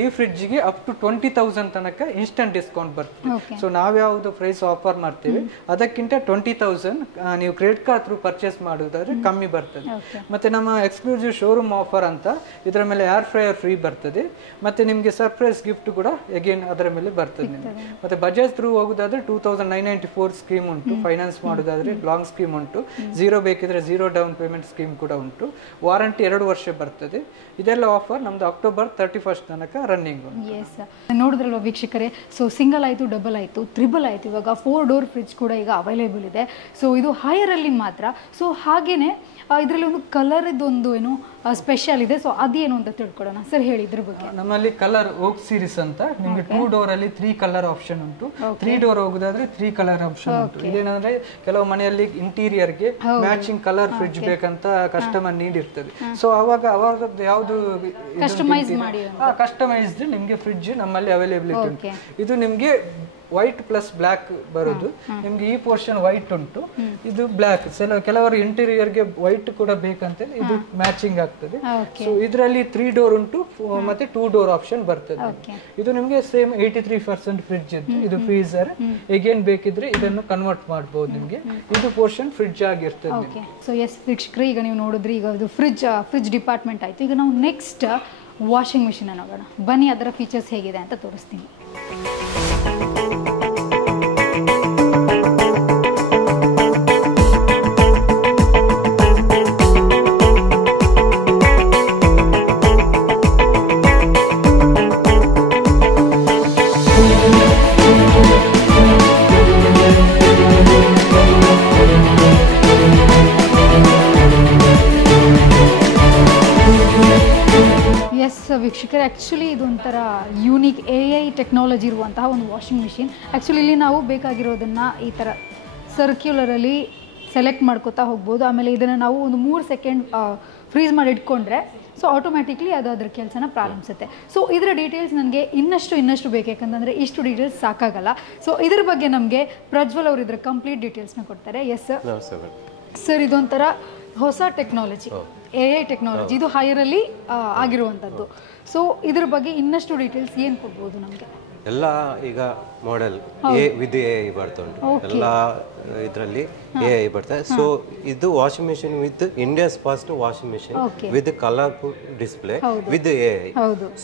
ಈ ಫ್ರಿಡ್ಜ್ಗೆ ಅಪ್ ಟು 20,000 ತನಕ ಇನ್ಸ್ಟಂಟ್ ಡಿಸ್ಕೌಂಟ್ ಬರ್ತದೆ. ಸೊ ನಾವ್ಯಾವುದು ಪ್ರೈಸ್ ಆಫರ್ ಮಾಡ್ತೇವೆ ಅದಕ್ಕಿಂತ 20,000 ನೀವು ಕ್ರೆಡಿಟ್ ಕಾರ್ಡ್ ಥ್ರೂ ಪರ್ಚೇಸ್ ಮಾಡೋದಾದ್ರೆ ಕಮ್ಮಿ ಬರ್ತದೆ. ಮತ್ತೆ ನಮ್ಮ ಎಕ್ಸ್ಕ್ಲೂಸಿವ್ ಶೋರೂಮ್ ಆಫರ್ ಅಂತ ಇದರ ಮೇಲೆ ಏರ್ ಫ್ರೈಯರ್ ಫ್ರೀ ಬರ್ತದೆ. ಮತ್ತೆ ನಿಮಗೆ ಸರ್ಪ್ರೈಸ್ ಗಿಫ್ಟ್ ಕೂಡ ಅಗೇನ್ ಅದರ ಮೇಲೆ ಬರ್ತದೆ ನಿಮಗೆ. ಮತ್ತೆ ಬಜಾಜ್ ಥ್ರೂ ಹೋಗೋದಾದ್ರೆ 2,994 ಸ್ಕೀಮ್ ಉಂಟು. ಫೈನಾನ್ಸ್ ಮಾಡೋದಾದ್ರೆ ಲಾಂಗ್ ಸ್ಕೀಮ್ ಉಂಟು. ಝೀರೋ ಬೇಕಿದ್ರೆ ಝೀರೋ ಡೌನ್ ಪೇಮೆಂಟ್ ಸ್ಕೀಮ್ ಕೂಡ ಉಂಟು. ವಾರಂಟಿ 2 ವರ್ಷ ಬರ್ತದೆ. ಇದೆಲ್ಲ ಆಫರ್ ನಮ್ದು ಅಕ್ಟೋಬರ್ 31 ತನಕ ರನ್ನಿಂಗ್. ಎಸ್, ನೋಡಿದ್ರಲ್ವ ವೀಕ್ಷಕರೇ. ಸೊ ಸಿಂಗಲ್ ಆಯಿತು, ಡಬಲ್ ಆಯಿತು, ತ್ರಿಬಲ್ ಆಯಿತು, ಇವಾಗ 4 door ಫ್ರಿಡ್ಜ್ ಕೂಡ ಈಗ ಅವೈಲೇಬಲ್ ಇದೆ. ಸೊ ಇದು ಹೈಯರಲ್ಲಿ ಮಾತ್ರ. ಸೊ ಹಾಗೇನೆ ಇದರಲ್ಲಿ ಒಂದು ಕಲರ್ ಇದೊಂದು ಏನು ಸ್ಪೆಷಲ್ ಇದೆ. ಸೊ ಅದೇನು ಅಂತ ತಿಳ್ಕೊಳ್ಳೋಣ ಸರ್, ಹೇಳಿ ಇದ್ರ ಬಗ್ಗೆ. ನಮ್ಮಲ್ಲಿ ಕಲರ್ ಓಕ್ ಸೀರೀಸ್ ಅಂತ ನಿಮಗೆ 2 door ಅಲ್ಲಿ 3 ಕಲರ್ ಆಪ್ಷನ್ ಉಂಟು. 3 door ಹೋಗೋದಾದ್ರೆ 3 ಕಲರ್ ಆಪ್ಷನ್ ಉಂಟು. ಇದೇನಂದ್ರೆ ಕೆಲವು ಮನೆಯಲ್ಲಿ ಇಂಟೀರಿಯರ್ಗೆ ಮ್ಯಾಚಿಂಗ್ ಕಲರ್ ಫ್ರಿಡ್ಜ್ ಬೇಕಂತ ಕಸ್ಟಮರ್ ನೀಡಿರ್ತದೆ. ಸೊ ಅವಾಗ ಅವರದ್ದು ಯಾವುದು ಕಸ್ಟಮೈಸ್ಡ್ ನಿಮಗೆ ಫ್ರಿಡ್ಜ್ ನಮ್ಮಲ್ಲಿ ಅವೈಲೇಬಿಲಿಟಿ ಉಂಟು. ಇದು ನಿಮಗೆ ವೈಟ್ ಪ್ಲಸ್ ಬ್ಲಾಕ್ ಬರೋದು. ನಿಮ್ಗೆ ಈ ಪೋರ್ಷನ್ ವೈಟ್ ಉಂಟು, ಇದು ಬ್ಲಾಕ್. ಕೆಲವರು ಇಂಟೀರಿಯರ್ಗೆ ವೈಟ್ ಕೂಡ ಬೇಕಂತ ಇದು ಮ್ಯಾಚಿಂಗ್ ಆಗ್ತದೆ. ಸೊ ಇದರಲ್ಲಿ 3 door ಉಂಟು ಮತ್ತೆ 2 door ಆಪ್ಷನ್ ಬರ್ತದೆ. ಇದು ನಿಮ್ಗೆ ಸೇಮ್ 83% ಫ್ರಿಡ್ಜ್ ಇದ್ದು. ಇದು ಫ್ರೀಸರ್ ಅಗೇನ್ ಬೇಕಿದ್ರೆ ಇದನ್ನು ಕನ್ವರ್ಟ್ ಮಾಡಬಹುದು. ನಿಮ್ಗೆ ಇದು ಪೋರ್ಷನ್ ಫ್ರಿಡ್ಜ್ ಆಗಿರ್ತದೆ. ಸೊ ಎಸ್ ವೀಕ್ಷಕರೇ, ಈಗ ನೀವು ನೋಡಿದ್ರಿ, ಈಗ ಇದು ಫ್ರಿಡ್ಜ್ ಡಿಪಾರ್ಟ್ಮೆಂಟ್ ಆಯ್ತು. ಈಗ ನಾವು ನೆಕ್ಸ್ಟ್ ವಾಷಿಂಗ್ ಮಿಷಿನ್ ನೋಡೋಣ ಬನ್ನಿ. ಅದರ ಫೀಚರ್ಸ್ ಹೇಗಿದೆ ಅಂತ ತೋರಿಸ್ತೀನಿ. ವೀಕ್ಷಕರೇ, ಆ್ಯಕ್ಚುಲಿ ಇದೊಂಥರ ಯೂನಿಕ್ AI ಟೆಕ್ನಾಲಜಿ ಇರುವಂತಹ ಒಂದು ವಾಷಿಂಗ್ ಮಿಷಿನ್. ಆ್ಯಕ್ಚುಲಿ ಇಲ್ಲಿ ನಾವು ಬೇಕಾಗಿರೋದನ್ನು ಈ ಥರ ಸರ್ಕ್ಯುಲರಲ್ಲಿ ಸೆಲೆಕ್ಟ್ ಮಾಡ್ಕೋತಾ ಹೋಗ್ಬೋದು. ಆಮೇಲೆ ಇದನ್ನು ನಾವು ಒಂದು 3 ಸೆಕೆಂಡ್ ಫ್ರೀಸ್ ಮಾಡಿ ಇಟ್ಕೊಂಡ್ರೆ ಸೊ ಆಟೋಮ್ಯಾಟಿಕ್ಲಿ ಅದು ಅದ್ರ ಕೆಲಸನ ಪ್ರಾರಂಭಿಸುತ್ತೆ. ಸೊ ಇದರ ಡೀಟೇಲ್ಸ್ ನನಗೆ ಇನ್ನಷ್ಟು ಬೇಕು, ಯಾಕಂತಂದರೆ ಇಷ್ಟು ಡೀಟೇಲ್ಸ್ ಸಾಕಾಗಲ್ಲ. ಸೊ ಇದ್ರ ಬಗ್ಗೆ ನಮಗೆ ಪ್ರಜ್ವಲ್ ಅವರು ಇದರ ಕಂಪ್ಲೀಟ್ ಡೀಟೇಲ್ಸ್ನ ಕೊಡ್ತಾರೆ. ಎಸ್ ಸರ್, ಇದೊಂಥರ ಹೊಸ ಟೆಕ್ನಾಲಜಿ, AI ಟೆಕ್ನಾಲಜಿ, ಇದು ಹೈಯರಲ್ಲಿ ಆಗಿರುವಂಥದ್ದು. ಸೊ ಇದ್ರ ಬಗ್ಗೆ ಇನ್ನಷ್ಟು ಡೀಟೇಲ್ಸ್ ಏನು ಕೊಡ್ಬೋದು ನಮಗೆ? ಎಲ್ಲ ಈಗ ಮಾಡೆಲ್ ವಿತ್ AI ಬರ್ತಾ ಉಂಟು. ಎಲ್ಲ ಇದರಲ್ಲಿ AI ಬರ್ತದೆ. ಸೊ ಇದು washing machine with India's first washing machine with colourful display with AI.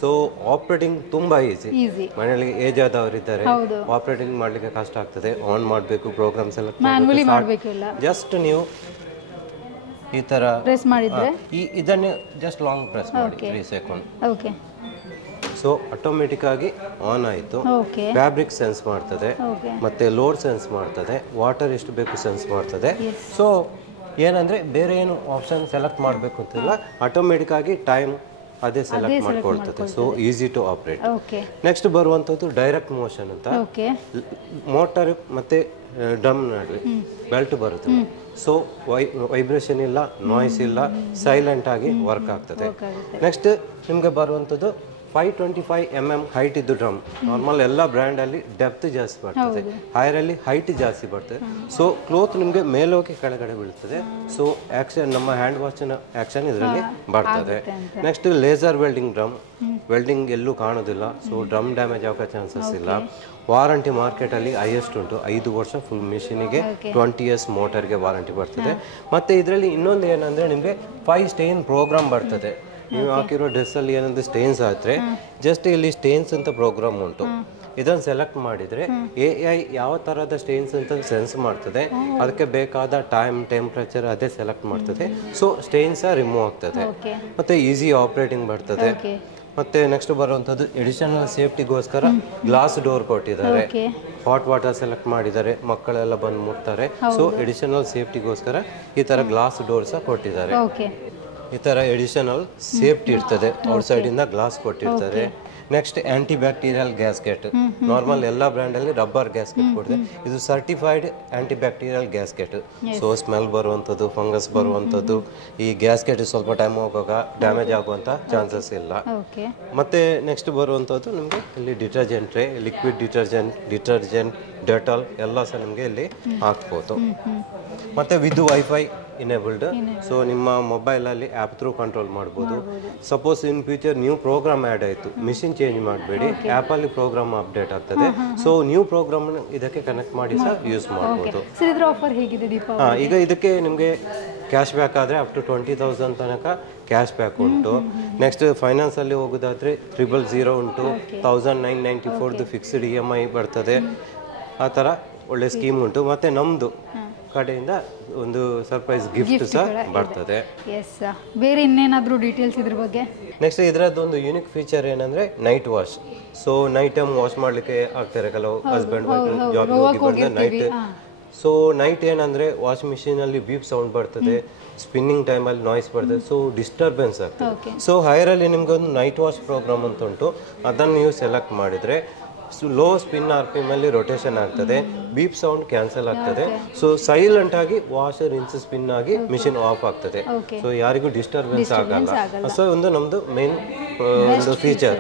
So operating ತುಂಬಾ ಈಸಿ. ಮನೆಯಲ್ಲಿ ಏಜ್ ಆದವರು ಇದ್ದಾರೆ, ಆಪರೇಟಿಂಗ್ ಮಾಡ್ಲಿಕ್ಕೆ ಕಷ್ಟ ಆಗ್ತದೆ. ಆನ್ ಮಾಡಬೇಕು, ಪ್ರೋಗ್ರಾಮ್ಸ್ ಎಲ್ಲ ಜಸ್ಟ್ ನೀವು ಈ ತರ ಪ್ರೆಸ್ ಮಾಡಿದ್ರೆ ಇದನ್ನು ಜಸ್ಟ್ ಲಾಂಗ್ ಪ್ರೆಸ್ ಮಾಡಿ 3 ಸೆಕೆಂಡ್. ಓಕೆ. ಸೊ ಆಟೋಮೆಟಿಕ್ ಆಗಿ ಆನ್ ಆಯಿತು. ಫ್ಯಾಬ್ರಿಕ್ ಸೆನ್ಸ್ ಮಾಡ್ತದೆ, ಮತ್ತೆ ಲೋಡ್ ಸೆನ್ಸ್ ಮಾಡ್ತದೆ, ವಾಟರ್ ಎಷ್ಟು ಬೇಕು ಸೆನ್ಸ್ ಮಾಡ್ತದೆ. ಸೊ ಏನಂದ್ರೆ ಬೇರೆ ಏನು ಆಪ್ಷನ್ ಸೆಲೆಕ್ಟ್ ಮಾಡಬೇಕು ಅಂತಿಲ್ಲ, ಆಟೋಮೆಟಿಕ್ ಆಗಿ ಟೈಮ್ ಅದೇ ಸೆಲೆಕ್ಟ್ ಮಾಡ್ಕೊಳ್ತದೆ. So easy to operate. Next ಬರುವಂಥದ್ದು ಡೈರೆಕ್ಟ್ ಮೋಷನ್ ಅಂತ. ಮೋಟರ್ ಮತ್ತೆ ಡ್ರಮ್ ನಡುವೆ ಬೆಲ್ಟ್ ಬರುತ್ತೆ. ಸೊ ವೈಬ್ರೇಷನ್ ಇಲ್ಲ, ನಾಯ್ಸ್ ಇಲ್ಲ, ಸೈಲೆಂಟ್ ಆಗಿ ವರ್ಕ್ ಆಗ್ತದೆ. ನೆಕ್ಸ್ಟ್ ನಿಮಗೆ ಬರುವಂಥದ್ದು 525 mm ಹೈಟ್ ಇದ್ದು ಡ್ರಮ್. ನಾರ್ಮಲ್ ಎಲ್ಲ ಬ್ರ್ಯಾಂಡಲ್ಲಿ ಡೆಪ್ತ್ ಜಾಸ್ತಿ ಬರ್ತದೆ, ಹೈರಲ್ಲಿ ಹೈಟ್ ಜಾಸ್ತಿ ಬರ್ತದೆ. ಸೊ ಕ್ಲೋತ್ ನಿಮಗೆ ಮೇಲೋಗಿ ಕೆಳಗಡೆ ಬೀಳ್ತದೆ. ಸೊ ಆ್ಯಕ್ಷನ್ ನಮ್ಮ ಹ್ಯಾಂಡ್ ವಾಶಿನ ಆ್ಯಕ್ಷನ್ ಇದರಲ್ಲಿ ಬರ್ತದೆ. Next laser welding drum, welding ಎಲ್ಲೂ ಕಾಣೋದಿಲ್ಲ. ಸೊ ಡ್ರಮ್ ಡ್ಯಾಮೇಜ್ ಆಗೋ ಚಾನ್ಸಸ್ ಇಲ್ಲ. ವಾರಂಟಿ ಮಾರ್ಕೆಟಲ್ಲಿ ಹೈಯೆಸ್ಟ್ ಉಂಟು, 5 ವರ್ಷ ಫುಲ್ ಮಿಷಿನಿಗೆ, 20 years ಮೋಟರ್ಗೆ ವಾರಂಟಿ ಬರ್ತದೆ. ಮತ್ತು ಇದರಲ್ಲಿ ಇನ್ನೊಂದು ಏನಂದರೆ ನಿಮಗೆ 5 ಸ್ಟೇನ್ ಪ್ರೋಗ್ರಾಮ್ ಬರ್ತದೆ. ನೀವು ಹಾಕಿರೋ ಡ್ರೆಸ್ಸಲ್ಲಿ ಏನಂದ್ರೆ ಸ್ಟೇನ್ಸ್ ಆದರೆ ಜಸ್ಟ್ ಇಲ್ಲಿ ಸ್ಟೇನ್ಸ್ ಅಂತ ಪ್ರೋಗ್ರಾಮ್ ಉಂಟು. ಇದನ್ನು ಸೆಲೆಕ್ಟ್ ಮಾಡಿದರೆ AI ಯಾವ ಥರದ ಸ್ಟೇನ್ಸ್ ಅಂತ ಸೆನ್ಸ್ ಮಾಡ್ತದೆ, ಅದಕ್ಕೆ ಬೇಕಾದ ಟೈಮ್, ಟೆಂಪ್ರೇಚರ್ ಅದೇ ಸೆಲೆಕ್ಟ್ ಮಾಡ್ತದೆ. ಸೊ ಸ್ಟೇನ್ಸ್ ರಿಮೂವ್ ಆಗ್ತದೆ, ಮತ್ತು ಈಸಿ ಆಪ್ರೇಟಿಂಗ್ ಬರ್ತದೆ. ಮತ್ತೆ ನೆಕ್ಸ್ಟ್ ಬರುವಂಥದ್ದು ಎಡಿಷನಲ್ ಸೇಫ್ಟಿಗೋಸ್ಕರ ಗ್ಲಾಸ್ ಡೋರ್ ಕೊಟ್ಟಿದ್ದಾರೆ. ಹಾಟ್ ವಾಟರ್ ಸೆಲೆಕ್ಟ್ ಮಾಡಿದ್ದಾರೆ, ಮಕ್ಕಳೆಲ್ಲ ಬಂದು ಮುಟ್ತಾರೆ. ಸೊ ಎಡಿಷನಲ್ ಸೇಫ್ಟಿಗೋಸ್ಕರ ಈ ತರ ಗ್ಲಾಸ್ ಡೋರ್ ಸಹ ಕೊಟ್ಟಿದ್ದಾರೆ. ಈ ತರ ಎಡಿಷನಲ್ ಸೇಫ್ಟಿ ಇರ್ತದೆ, ಔಟ್ ಸೈಡ್ ಇಂದ ಗ್ಲಾಸ್ ಕೊಟ್ಟಿರ್ತಾರೆ. Next anti bacterial gasket. Normal ಎಲ್ಲ ಬ್ರ್ಯಾಂಡ್ ಅಲ್ಲಿ ರಬ್ಬರ್ ಗ್ಯಾಸ್ಕೆಟ್ ಕೊಡ್ತಾರೆ, ಇದು certified anti bacterial gasket. So smell ಬರುವಂಥದ್ದು, ಫಂಗಸ್ ಬರುವಂಥದ್ದು, ಈ ಗ್ಯಾಸ್ಕೆಟ್ ಸ್ವಲ್ಪ ಟೈಮ್ ಹೋಗುವಾಗ ಡ್ಯಾಮೇಜ್ ಆಗುವಂಥ ಚಾನ್ಸಸ್ ಇಲ್ಲ. ಮತ್ತೆ ನೆಕ್ಸ್ಟ್ ಬರುವಂಥದ್ದು ನಿಮಗೆ ಇಲ್ಲಿ detergent tray, liquid detergent, Dettol ಎಲ್ಲ ಸಹ ನಿಮಗೆ ಇಲ್ಲಿ ಹಾಕ್ಬೋದು. ಮತ್ತೆ ವಿತ್ ವೈಫೈ ಇನೇಬಲ್ಡ್. ಸೊ ನಿಮ್ಮ ಮೊಬೈಲಲ್ಲಿ ಆ್ಯಪ್ ಥ್ರೂ ಕಂಟ್ರೋಲ್ ಮಾಡ್ಬೋದು. Suppose in future new program add ಆಯಿತು, ಮಿಷಿನ್ ಚೇಂಜ್ ಮಾಡಬೇಡಿ, ಆ್ಯಪಲ್ಲಿ ಪ್ರೋಗ್ರಾಮ್ ಅಪ್ಡೇಟ್ ಆಗ್ತದೆ. ಸೊ ನ್ಯೂ ಪ್ರೋಗ್ರಾಮ್ ಇದಕ್ಕೆ ಕನೆಕ್ಟ್ ಮಾಡಿ ಸಹ ಯೂಸ್ ಮಾಡ್ಬೋದು. ಈಗ ಇದಕ್ಕೆ ನಿಮಗೆ ಕ್ಯಾಶ್ ಬ್ಯಾಕ್ ಆದರೆ ಅಪ್ ಟು 20,000 ತನಕ ಕ್ಯಾಶ್ ಬ್ಯಾಕ್ ಉಂಟು. ನೆಕ್ಸ್ಟ್ ಫೈನಾನ್ಸಲ್ಲಿ ಹೋಗೋದಾದರೆ 000 ಉಂಟು, 1994 ಫಿಕ್ಸ್ಡ್ EMI ಬರ್ತದೆ. ಆ ಥರ ಒಳ್ಳೆ ಸ್ಕೀಮ್ ಉಂಟು. ಮತ್ತು ನಮ್ಮದು ಕಡೆಯಿಂದ ಒಂದು ಸರ್ಪ್ರೈಸ್ ಗಿಫ್ಟ್ ಸಹ ಬರ್ತದೆ. ಬೇರೆ ಇನ್ನೇನಾದರೂ ಡೀಟೇಲ್ಸ್ ಇದ್ರ ಬಗ್ಗೆ? ನೆಕ್ಸ್ಟ್ ಇದರದ್ದು ಒಂದು ಯೂನಿಕ್ ಫೀಚರ್ ಏನಂದ್ರೆ night wash. So night time wash ಮಾಡಲಿಕ್ಕೆ ಆಗ್ತಾರೆ ಕೆಲವು ಹಸ್ಬೆಂಡ್ ಜಾಬ್ ಹೋಗಿ ಬಂದ ನೈಟ್. ಸೊ ನೈಟ್ ಏನಂದ್ರೆ ವಾಶ್ ಮಿಷಿನ್ ಅಲ್ಲಿ ಬೀಪ್ ಸೌಂಡ್ ಬರ್ತದೆ, ಸ್ಪಿನ್ನಿಂಗ್ ಟೈಮಲ್ಲಿ ನಾಯ್ಸ್ ಬರ್ತದೆ, ಸೊ ಡಿಸ್ಟರ್ಬೆನ್ಸ್ ಆಗ್ತದೆ. ಸೊ ಹೈರಲ್ಲಿ ನಿಮ್ಗೆ ಒಂದು ನೈಟ್ ವಾಶ್ ಪ್ರೋಗ್ರಾಮ್ ಅಂತ ಉಂಟು, ಅದನ್ನು ನೀವು ಸೆಲೆಕ್ಟ್ ಮಾಡಿದ್ರೆ ಲೋ ಸ್ಪಿನ್ RPM ಅಲ್ಲಿ ರೊಟೇಷನ್ ಆಗ್ತದೆ, ಬೀಪ್ ಸೌಂಡ್ ಕ್ಯಾನ್ಸಲ್ ಆಗ್ತದೆ. ಸೊ ಸೈಲೆಂಟ್ ಆಗಿ ವಾಶ್ ರಿನ್ಸ್ ಸ್ಪಿನ್ ಆಗಿ ಮಿಷಿನ್ ಆಫ್ ಆಗ್ತದೆ. ಸೊ ಯಾರಿಗೂ ಡಿಸ್ಟರ್ಬೆನ್ಸ್ ಆಗಲ್ಲ. ಸೊ ಒಂದು ನಮ್ದು ಮೇನ್ ಒಂದು ಫೀಚರ್.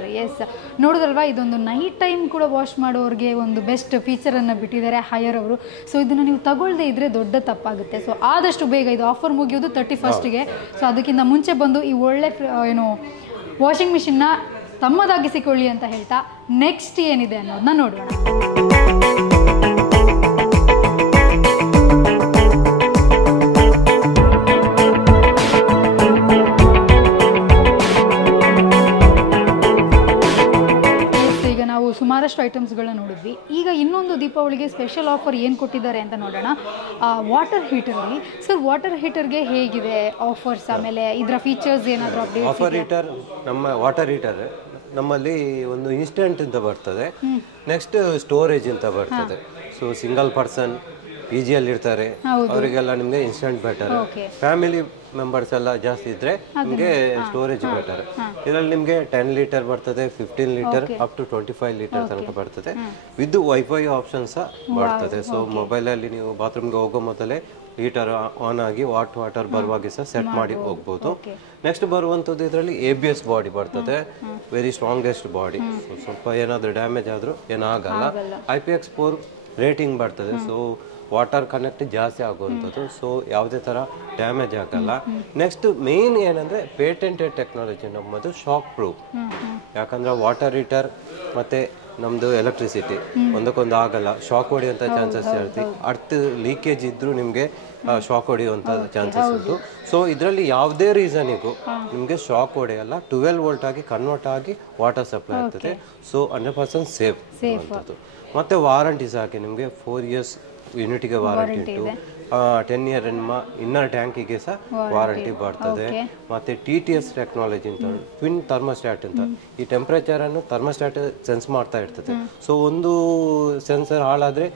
ನೋಡಿದ್ರಲ್ವಾ, ಇದೊಂದು ನೈಟ್ ಟೈಮ್ ಕೂಡ ವಾಶ್ ಮಾಡೋರಿಗೆ ಒಂದು ಬೆಸ್ಟ್ ಫೀಚರ್ ಅನ್ನ ಬಿಟ್ಟಿದ್ದಾರೆ ಹೈಯರ್ ಅವರು. ಸೊ ಇದನ್ನ ನೀವು ತಗೊಳ್ಳದೆ ಇದ್ರೆ ದೊಡ್ಡ ತಪ್ಪಾಗುತ್ತೆ. ಸೊ ಆದಷ್ಟು ಬೇಗ, ಇದು ಆಫರ್ ಮುಗಿಯೋದು 31ಗೆ. ಸೊ ಅದಕ್ಕಿಂತ ಮುಂಚೆ ಬಂದು ಈ ಒಳ್ಳೆ ಏನು ವಾಷಿಂಗ್ ಮಿಷಿನ್ನ ತಮ್ಮದಾಗಿಸಿಕೊಳ್ಳಿ ಅಂತ ಹೇಳ್ತಾ ನೆಕ್ಸ್ಟ್ ಏನಿದೆ ಅನ್ನೋದನ್ನ ನೋಡೋಣ. ಈಗ ನಾವು ಸುಮಾರಷ್ಟು ಐಟಮ್ಸ್ಗಳನ್ನ ನೋಡಿದ್ವಿ. ಈಗ ಇನ್ನೊಂದು ದೀಪಾವಳಿಗೆ ಸ್ಪೆಷಲ್ ಆಫರ್ ಏನು ಕೊಟ್ಟಿದ್ದಾರೆ ಅಂತ ನೋಡೋಣ. ವಾಟರ್ ಹೀಟರಲ್ಲಿ ಸರ್, ವಾಟರ್ ಹೀಟರ್ಗೆ ಹೇಗಿದೆ ಆಫರ್ಸ್, ಆಮೇಲೆ ಇದರ ಫೀಚರ್ಸ್ ಏನಾದರೂ ಅಪ್ಡೇಟ್? ಆಫರ್ ಹೀಟರ್, ನಮ್ಮ ವಾಟರ್ ಹೀಟರ್ ನಮ್ಮಲ್ಲಿ ಒಂದು ಇನ್ಸ್ಟೆಂಟ್ ಅಂತ ಬರ್ತದೆ, ನೆಕ್ಸ್ಟ್ ಸ್ಟೋರೇಜ್ ಅಂತ ಬರ್ತದೆ. ಸೊ ಸಿಂಗಲ್ ಪರ್ಸನ್ PG ಅಲ್ಲಿ ಇರ್ತಾರೆ, ಅವರಿಗೆಲ್ಲ ನಿಮಗೆ ಇನ್ಸ್ಟೆಂಟ್ ಬೆಟರ್. ಫ್ಯಾಮಿಲಿ ಮೆಂಬರ್ಸ್ ಎಲ್ಲ ಜಾಸ್ತಿ ಇದ್ರೆ ನಿಮಗೆ ಸ್ಟೋರೇಜ್ ಬೆಟರ್. ಇದರಲ್ಲಿ ನಿಮಗೆ 10 ಲೀಟರ್ ಬರ್ತದೆ, 15 ಲೀಟರ್, ಅಪ್ ಟು 25 ಲೀಟರ್ ತನಕ ಬರ್ತದೆ. ವಿತ್ ವೈಫೈ ಆಪ್ಷನ್ ಸಹ ಬರ್ತದೆ. ಸೊ ಮೊಬೈಲಲ್ಲಿ ನೀವು ಬಾತ್ರೂಮ್ಗೆ ಹೋಗೋ ಮೊದಲೇ ಹೀಟರ್ ಆನ್ ಆಗಿ ವಾಟರ್ ಬರುವಾಗ ಸಹ ಸೆಟ್ ಮಾಡಿ ಹೋಗ್ಬೋದು. ನೆಕ್ಸ್ಟ್ ಬರುವಂಥದ್ದು ಇದರಲ್ಲಿ ABS ಬಾಡಿ ಬರ್ತದೆ, ವೆರಿ ಸ್ಟ್ರಾಂಗೆಸ್ಟ್ ಬಾಡಿ. ಸ್ವಲ್ಪ ಏನಾದರೂ ಡ್ಯಾಮೇಜ್ ಆದರೂ ಏನಾಗಲ್ಲ. IPX4 ರೇಟಿಂಗ್ ಬರ್ತದೆ. ಸೊ ವಾಟರ್ ಕನೆಕ್ಟ್ ಜಾಸ್ತಿ ಆಗುವಂಥದ್ದು. ಸೊ ಯಾವುದೇ ಥರ ಡ್ಯಾಮೇಜ್ ಆಗಲ್ಲ. ನೆಕ್ಸ್ಟ್ ಮೇನ್ ಏನಂದರೆ ಪೇಟೆಂಟೆಡ್ ಟೆಕ್ನಾಲಜಿ ನಮ್ಮದು, ಶಾಕ್ ಪ್ರೂಫ್. ಯಾಕಂದರೆ ವಾಟರ್ ಹೀಟರ್ ಮತ್ತು ನಮ್ಮದು ಎಲೆಕ್ಟ್ರಿಸಿಟಿ ಒಂದಕ್ಕೊಂದು ಆಗಲ್ಲ, ಶಾಕ್ ಹೊಡೆಯುವಂಥ ಚಾನ್ಸಸ್ ಇರುತ್ತೆ. ಅರ್ತ್ ಲೀಕೇಜ್ ಇದ್ದರೂ ನಿಮಗೆ ಶಾಕ್ ಹೊಡೆಯುವಂಥ ಚಾನ್ಸಸ್ ಉಂಟು. ಸೊ ಇದರಲ್ಲಿ ಯಾವುದೇ ರೀಸನಿಗೂ ನಿಮಗೆ ಶಾಕ್ ಹೊಡೆಯಲ್ಲ, 12 ವೋಲ್ಟ್ ಆಗಿ ಕನ್ವರ್ಟ್ ಆಗಿ ವಾಟರ್ ಸಪ್ಲೈ ಆಗ್ತದೆ. ಸೊ 100% ಸೇಫ್ ಇರುವಂಥದ್ದು. ಮತ್ತು ವಾರಂಟಿ ಸಹ ನಿಮಗೆ 4 ಇಯರ್ಸ್ ಯೂನಿಟಿಗೆ ವಾರಂಟಿ ಉಂಟು, 10 ಇಯರ್ ಇನ್ನರ್ ಟ್ಯಾಂಕಿಗೆ ಸಹ ವಾರಂಟಿ ಬರ್ತದೆ. ಮತ್ತು TTS ಟೆಕ್ನಾಲಜಿ ಅಂತ, ಟ್ವಿನ್ ಥರ್ಮೋಸ್ಟ್ಯಾಟ್ ಅಂತ. ಈ ಟೆಂಪ್ರೇಚರನ್ನು ಥರ್ಮೋಸ್ಟ್ಯಾಟ್ ಸೆನ್ಸ್ ಮಾಡ್ತಾ ಇರ್ತದೆ. ಸೊ ಒಂದು ಸೆನ್ಸರ್ ಹಾಳಾದರೆ,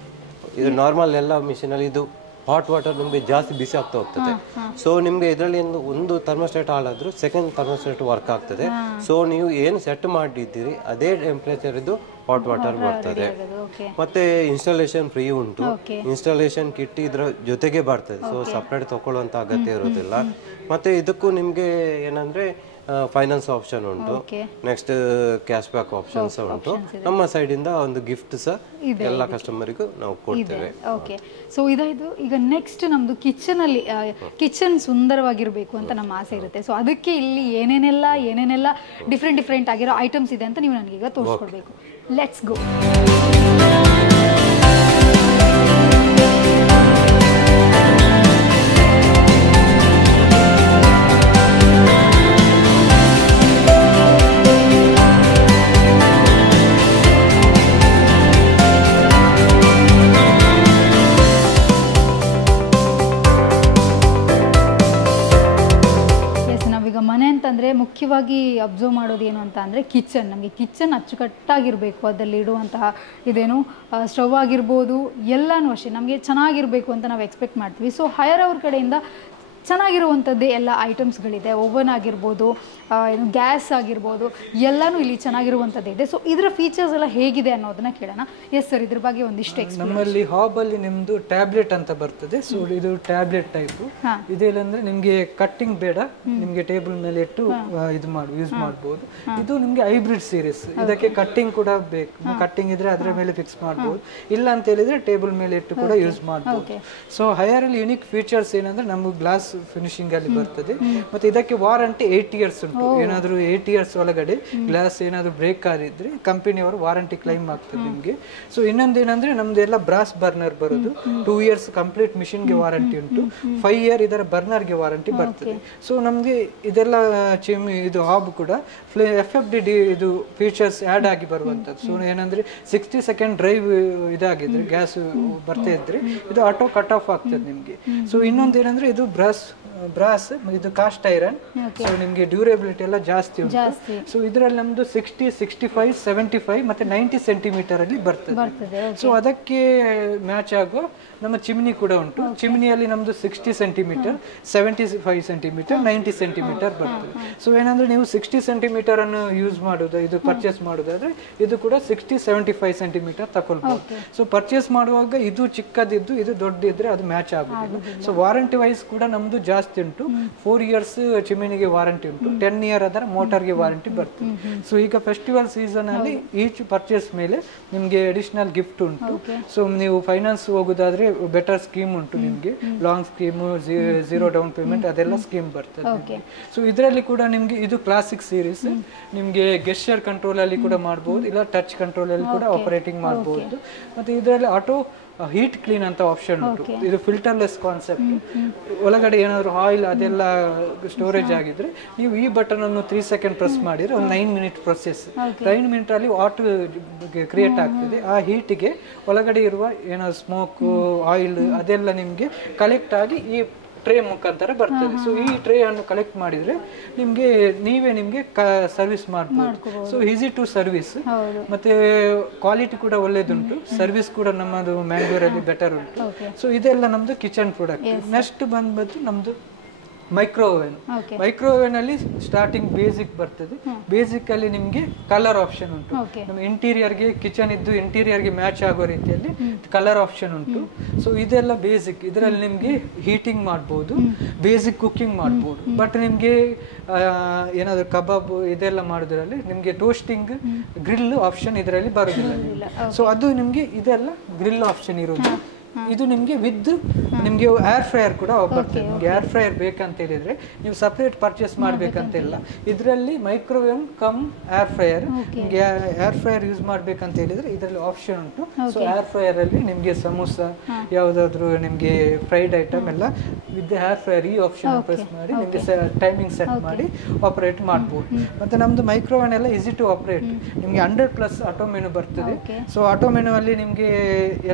ಇದು ನಾರ್ಮಲ್ ಎಲ್ಲ ಮಿಷಿನಲ್ಲಿ ಇದು ಹಾಟ್ ವಾಟರ್ ನಿಮಗೆ ಜಾಸ್ತಿ ಬಿಸಿ ಆಗ್ತಾ ಹೋಗ್ತದೆ. ಸೊ ನಿಮಗೆ ಇದರಲ್ಲಿ ಒಂದು ಥರ್ಮೋಸ್ಟ್ಯಾಟ್ ಹಾಳಾದರೂ ಸೆಕೆಂಡ್ ಥರ್ಮೋಸ್ಟ್ಯಾಟ್ ವರ್ಕ್ ಆಗ್ತದೆ. ಸೊ ನೀವು ಏನು ಸೆಟ್ ಮಾಡಿದ್ದೀರಿ ಅದೇ ಟೆಂಪ್ರೇಚರ್ ಇದು ಹಾಟ್ ವಾಟರ್ ಬರ್ತದೆ. ಮತ್ತೆ ಇನ್ಸ್ಟಾಲೇಷನ್ ಫ್ರೀ ಉಂಟು, ಇನ್ಸ್ಟಾಲೇಷನ್ ಕಿಟ್ ಇದರ ಜೊತೆಗೆ ಬರ್ತದೆ. ಸೊ ಸಪ್ರೇಟ್ ತಗೊಳ್ಳುವಂಥ ಅಗತ್ಯ ಇರೋದಿಲ್ಲ. ಮತ್ತೆ ಇದಕ್ಕೂ ನಿಮಗೆ ಏನಂದ್ರೆ ಫೈನಾನ್ಸ್ ಆಪ್ಷನ್ ಉಂಟು, ನೆಕ್ಸ್ಟ್ ಕ್ಯಾಶ್ ಬ್ಯಾಕ್ ಆಪ್ಷನ್ ಸಹ ಉಂಟು. ನಮ್ಮ ಸೈಡ್ ಇಂದ ಒಂದು ಗಿಫ್ಟ್ ಸಹ ಎಲ್ಲ ಕಸ್ಟಮರಿಗೂ ನಾವು ಕೊಡ್ತೇವೆ. ಓಕೆ, ಸೊ ಇದಾಯ್ತು. ಈಗ ನೆಕ್ಸ್ಟ್ ನಮ್ದು ಕಿಚನ್ ಸುಂದರವಾಗಿರಬೇಕು ಅಂತ ನಮ್ಮ ಆಸೆ ಇರುತ್ತೆ. ಸೊ ಅದಕ್ಕೆ ಇಲ್ಲಿ ಏನೇನೆಲ್ಲ ಡಿಫ್ರೆಂಟ್ ಆಗಿರೋ ಐಟಮ್ಸ್ ಇದೆ ಅಂತ ನೀವು ನನಗೀಗ ತೋರಿಸ್ಕೊಡ್ಬೇಕು. Let's go. ಅಂತಂದರೆ ಮುಖ್ಯವಾಗಿ ಅಬ್ಸರ್ವ್ ಮಾಡೋದು ಏನು ಅಂತ ಅಂದರೆ ಕಿಚನ್. ನಮಗೆ ಕಿಚನ್ ಅಚ್ಚುಕಟ್ಟಾಗಿರಬೇಕು, ಅದರಲ್ಲಿ ಇಡುವಂತಹ ಇದೇನು ಸ್ಟವ್ ಆಗಿರ್ಬೋದು ಎಲ್ಲನೂ ಅಷ್ಟೇ ನಮಗೆ ಚೆನ್ನಾಗಿರಬೇಕು ಅಂತ ನಾವು ಎಕ್ಸ್ಪೆಕ್ಟ್ ಮಾಡ್ತೀವಿ. ಸೊ ಹೈಯರ್ ಅವ್ರ ಕಡೆಯಿಂದ ಚೆನ್ನಾಗಿರುವಂಥದ್ದೇ ಎಲ್ಲ ಐಟಮ್ಸ್ಗಳಿದೆ. ಓವನ್ ಆಗಿರ್ಬೋದು, ಏನು ಗ್ಯಾಸ್ ಆಗಿರ್ಬೋದು, ಎಲ್ಲನೂ ಇಲ್ಲಿ ಚೆನ್ನಾಗಿರುವಂಥದ್ದು ಇದೆ. ಸೊ ಇದರ ಫೀಚರ್ಸ್ ಎಲ್ಲ ಹೇಗಿದೆ ಅನ್ನೋದನ್ನ ಕೇಳೋಣ. ಎಸ್ ಸರ್, ಇದ್ರ ಬಗ್ಗೆ ಒಂದಿಷ್ಟು ನಮ್ಮಲ್ಲಿ ಹಾಬಲ್ಲಿ ನಿಮ್ಮದು ಟ್ಯಾಬ್ಲೆಟ್ ಅಂತ ಬರ್ತದೆ. ಸೊ ಇದು ಟ್ಯಾಬ್ಲೆಟ್ ಟೈಪು. ಇದೇನಂದ್ರೆ ನಿಮಗೆ ಕಟ್ಟಿಂಗ್ ಬೇಡ, ನಿಮಗೆ ಟೇಬಲ್ ಮೇಲೆ ಇಟ್ಟು ಇದು ಯೂಸ್ ಮಾಡ್ಬೋದು. ಇದು ನಿಮಗೆ ಹೈಬ್ರಿಡ್ ಸೀರೀಸ್. ಇದಕ್ಕೆ ಕಟ್ಟಿಂಗ್ ಕೂಡ ಬೇಕು. ಕಟ್ಟಿಂಗ್ ಇದ್ರೆ ಅದರ ಮೇಲೆ ಫಿಕ್ಸ್ ಮಾಡ್ಬೋದು, ಇಲ್ಲ ಅಂತ ಹೇಳಿದ್ರೆ ಟೇಬಲ್ ಮೇಲೆ ಇಟ್ಟು ಕೂಡ ಯೂಸ್ ಮಾಡ್ಬೋದು. ಸೊ ಹೈಯರ್ ಅಲ್ಲಿ ಯುನಿಕ್ ಫೀಚರ್ಸ್ ಏನಂದ್ರೆ ನಮಗೆ ಗ್ಲಾಸ್ ಫಿನಿಶಿಂಗ್ ಅಲ್ಲಿ ಬರ್ತದೆ. ಮತ್ತೆ ಇದಕ್ಕೆ ವಾರಂಟಿ 8 years ಉಂಟು. ಏನಾದರೂ 8 years ಒಳಗಡೆ ಗ್ಲಾಸ್ ಏನಾದರೂ ಬ್ರೇಕ್ ಆಗಿದ್ರೆ ಕಂಪನಿಯವರು ವಾರಂಟಿ ಕ್ಲೈಮ್ ಆಗ್ತದೆ ನಿಮಗೆ. ಸೊ ಇನ್ನೊಂದೇನಂದ್ರೆ ನಮ್ದು ಎಲ್ಲ ಬ್ರಾಸ್ ಬರ್ನರ್ ಬರೋದು. 2 years ಕಂಪ್ಲೀಟ್ ಮಿಷಿನ್ಗೆ ವಾರಂಟಿ ಉಂಟು. 5 year ಇದರ ಬರ್ನರ್ಗೆ ವಾರಂಟಿ ಬರ್ತದೆ. ಸೊ ನಮಗೆ ಇದೆಲ್ಲ ಇದು ಹಾಬ್ ಕೂಡ FFD ಇದು ಫೀಚರ್ಸ್ ಆ್ಯಡ್ ಆಗಿ ಬರುವಂಥದ್ದು. ಸೊ ಏನಂದ್ರೆ 60 second ಡ್ರೈವ್ ಇದಾಗಿದ್ರೆ ಗ್ಯಾಸ್ ಬರ್ತಾ ಇದ್ರೆ ಇದು ಆಟೋ ಕಟ್ ಆಫ್ ಆಗ್ತದೆ ನಿಮಗೆ. ಸೊ ಇನ್ನೊಂದೇನಂದ್ರೆ ಇದು ಬ್ರಾಸ್ ಇದು ಕಾಸ್ಟ್ ಐರನ್. ಸೊ ನಿಮಗೆ ಡ್ಯೂರೇಬಿಲಿಟಿ ಎಲ್ಲ ಜಾಸ್ತಿ ಉಂಟು. ಸೊ ಇದರಲ್ಲಿ ನಮ್ದು 60, 65, 75 ಮತ್ತೆ 90 ಸೆಂಟಿಮೀಟರ್ ಅಲ್ಲಿ ಬರ್ತದೆ. ಸೊ ಅದಕ್ಕೆ ಮ್ಯಾಚ್ ಆಗೋ ನಮ್ಮ ಚಿಮ್ನಿ ಕೂಡ ಉಂಟು. ಚಿಮ್ನಿಯಲ್ಲಿ ನಮ್ದು 60 ಸೆಂಟಿಮೀಟರ್, 75 ಸೆಂಟಿಮೀಟರ್, 90 ಸೆಂಟಿಮೀಟರ್ ಬರ್ತದೆ. ಸೊ ಏನಂದ್ರೆ ನೀವು 60 ಸೆಂಟಿಮೀಟರ್ ಅನ್ನು ಯೂಸ್ ಮಾಡೋದು, ಇದು ಪರ್ಚೇಸ್ ಮಾಡೋದಾದ್ರೆ ಇದು ಕೂಡ 60, 75 ಸೆಂಟಿಮೀಟರ್ ತಗೊಳ್ಬಹುದು. ಸೊ ಪರ್ಚೇಸ್ ಮಾಡುವಾಗ ಇದು ಚಿಕ್ಕದಿದ್ದು ಇದು ದೊಡ್ಡದಿದ್ರೆ ಅದು ಮ್ಯಾಚ್ ಆಗುದಿಲ್ಲ. ಸೊ ವಾರಂಟಿ ವೈಸ್ ಕೂಡ ನಮ್ದು ಜಾಸ್ತಿ ಉಂಟು. 4 years ಚಿಮಿನಿಗೆ ವಾರಂಟಿ ಉಂಟು, 10 year ಅದರ ಮೋಟರ್ಗೆ ವಾರಂಟಿ ಬರ್ತದೆ. ಸೊ ಈಗ ಫೆಸ್ಟಿವಲ್ ಸೀಸನ್ ಅಲ್ಲಿ ಈಚ್ ಪರ್ಚೇಸ್ ಮೇಲೆ ನಿಮ್ಗೆ ಅಡಿಷನಲ್ ಗಿಫ್ಟ್ ಉಂಟು. ಸೊ ನೀವು ಫೈನಾನ್ಸ್ ಹೋಗುದಾದ್ರೆ ಬೆಟರ್ ಸ್ಕೀಮ್ ಉಂಟು ನಿಮ್ಗೆ. ಲಾಂಗ್ ಸ್ಕೀಮ್, 0 ಡೌನ್ ಪೇಮೆಂಟ್ ಅದೆಲ್ಲ ಸ್ಕೀಮ್ ಬರ್ತದೆ. ಸೊ ಇದರಲ್ಲಿ ಕೂಡ ನಿಮ್ಗೆ ಇದು ಕ್ಲಾಸಿಕ್ ಸೀರೀಸ್. ನಿಮ್ಗೆ ಗೆಸ್ಚರ್ ಕಂಟ್ರೋಲ್ ಅಲ್ಲಿ ಕೂಡ ಮಾಡಬಹುದು, ಇಲ್ಲ ಟಚ್ ಕಂಟ್ರೋಲ್ ಅಲ್ಲಿ ಕೂಡ ಆಪರೇಟಿಂಗ್ ಮಾಡಬಹುದು. ಮತ್ತೆ ಇದರಲ್ಲಿ ಆಟೋ ಹೀಟ್ ಕ್ಲೀನ್ ಅಂತ ಆಪ್ಷನ್ ಉಂಟು. ಇದು ಫಿಲ್ಟರ್ಲೆಸ್ ಕಾನ್ಸೆಪ್ಟ್. ಒಳಗಡೆ ಏನಾದ್ರು ಆಯಿಲ್ ಅದೆಲ್ಲ ಸ್ಟೋರೇಜ್ ಆಗಿದ್ರೆ ನೀವು ಈ ಬಟನ್ ಅನ್ನು 3 seconds ಪ್ರೆಸ್ ಮಾಡಿದ್ರೆ ಒಂದು 9 minute ಪ್ರೊಸೆಸ್. 9 minute ಅಲ್ಲಿ ವಾಟರ್ ಕ್ರಿಯೇಟ್ ಆಗ್ತದೆ. ಆ ಹೀಟಿಗೆ ಒಳಗಡೆ ಇರುವ ಏನಾದ್ರು ಸ್ಮೋಕ್, ಆಯಿಲ್ ಅದೆಲ್ಲ ನಿಮ್ಗೆ ಕಲೆಕ್ಟ್ ಆಗಿ ಈ ಟ್ರೇ ಮುಖಾಂತರ ಬರ್ತದೆ. ಸೊ ಈ ಟ್ರೇ ಅನ್ನು ಕಲೆಕ್ಟ್ ಮಾಡಿದ್ರೆ ನೀವೇ ನಿಮ್ಗೆ ಸರ್ವಿಸ್ ಮಾಡ್ಬೋದು. ಸೊ ಈಸಿ ಟು ಸರ್ವಿಸ್, ಮತ್ತೆ ಕ್ವಾಲಿಟಿ ಕೂಡ ಒಳ್ಳೇದುಂಟು. ಸರ್ವಿಸ್ ಕೂಡ ನಮ್ಮದು ಮ್ಯಾಂಗ್ಳೂರಲ್ಲಿ ಬೆಟರ್ ಉಂಟು. ಸೊ ಇದೆಲ್ಲ ನಮ್ದು ಕಿಚನ್ ಪ್ರಾಡಕ್ಟ್. ನೆಕ್ಸ್ಟ್ ಬಂದ್ಬಿಟ್ಟು ನಮ್ದು ಮೈಕ್ರೋವೇವ್ ಅಲ್ಲಿ ಸ್ಟಾರ್ಟಿಂಗ್ ಬೇಸಿಕ್ ಬರ್ತದೆ. ಬೇಸಿಕ್ ಅಲ್ಲಿ ನಿಮ್ಗೆ ಕಲರ್ ಆಪ್ಷನ್ ಉಂಟು. ನಮ್ಮ ಇಂಟೀರಿಯರ್ಗೆ ಕಿಚನ್ ಇದ್ದು ಇಂಟೀರಿಯರ್ಗೆ ಮ್ಯಾಚ್ ಆಗೋ ರೀತಿಯಲ್ಲಿ ಕಲರ್ ಆಪ್ಷನ್ ಉಂಟು. ಸೊ ಇದೆಲ್ಲ ಬೇಸಿಕ್. ಇದರಲ್ಲಿ ನಿಮ್ಗೆ ಹೀಟಿಂಗ್ ಮಾಡ್ಬೋದು, ಬೇಸಿಕ್ ಕುಕಿಂಗ್ ಮಾಡ್ಬೋದು. ಬಟ್ ನಿಮ್ಗೆ ಏನಾದ್ರು ಕಬಾಬ್ ಇದೆಲ್ಲ ಮಾಡೋದ್ರಲ್ಲಿ ನಿಮ್ಗೆ ಟೋಸ್ಟಿಂಗ್, ಗ್ರಿಲ್ ಆಪ್ಷನ್ ಇದರಲ್ಲಿ ಬರೋದಿಲ್ಲ. ಸೊ ಅದು ನಿಮ್ಗೆ ಇದೆಲ್ಲ ಗ್ರಿಲ್ ಆಪ್ಷನ್ ಇರೋದು. ಇದು ನಿಮ್ಗೆ ವಿತ್ ನಿಮ್ಗೆ ಏರ್ ಫ್ರೈಯರ್ ಕೂಡ ಬರ್ತದೆ. ನಿಮ್ಗೆ ಏರ್ ಫ್ರೈಯರ್ ಬೇಕಂತ ಹೇಳಿದ್ರೆ ನೀವು ಸಪರೇಟ್ ಪರ್ಚೇಸ್ ಮಾಡ್ಬೇಕಂತ ಇಲ್ಲ. ಇದರಲ್ಲಿ ಮೈಕ್ರೋವೇವ್ ಕಮ್ ಏರ್ ಫ್ರೈಯರ್. ನಿಮ್ಗೆ ಏರ್ ಫ್ರೈಯರ್ ಯೂಸ್ ಮಾಡ್ಬೇಕಂತ ಹೇಳಿದ್ರೆ ಇದರಲ್ಲಿ ಆಪ್ಷನ್ ಉಂಟು. ಸೊ ಏರ್ ಫ್ರೈಯರ್ ಅಲ್ಲಿ ನಿಮ್ಗೆ ಸಮೋಸ ಯಾವ್ದಾದ್ರು ನಿಮ್ಗೆ ಫ್ರೈಡ್ ಐಟಮ್ ಎಲ್ಲ ವಿತ್ ಏರ್ ಫ್ರೈಯರ್ ಈ ಆಪ್ಷನ್ ಪ್ರೆಸ್ ಮಾಡಿ ನಿಮ್ಗೆ ಟೈಮಿಂಗ್ ಸೆಟ್ ಮಾಡಿ ಆಪರೇಟ್ ಮಾಡ್ಬೋದು. ಮತ್ತೆ ನಮ್ದು ಮೈಕ್ರೋವೇವ್ ಎಲ್ಲ ಈಸಿ ಟು ಆಪರೇಟ್. ನಿಮ್ಗೆ 100+ ಆಟೋ ಮೆನು ಬರ್ತದೆ. ಸೊ ಆಟೋ ಮೆನು ಅಲ್ಲಿ ನಿಮ್ಗೆ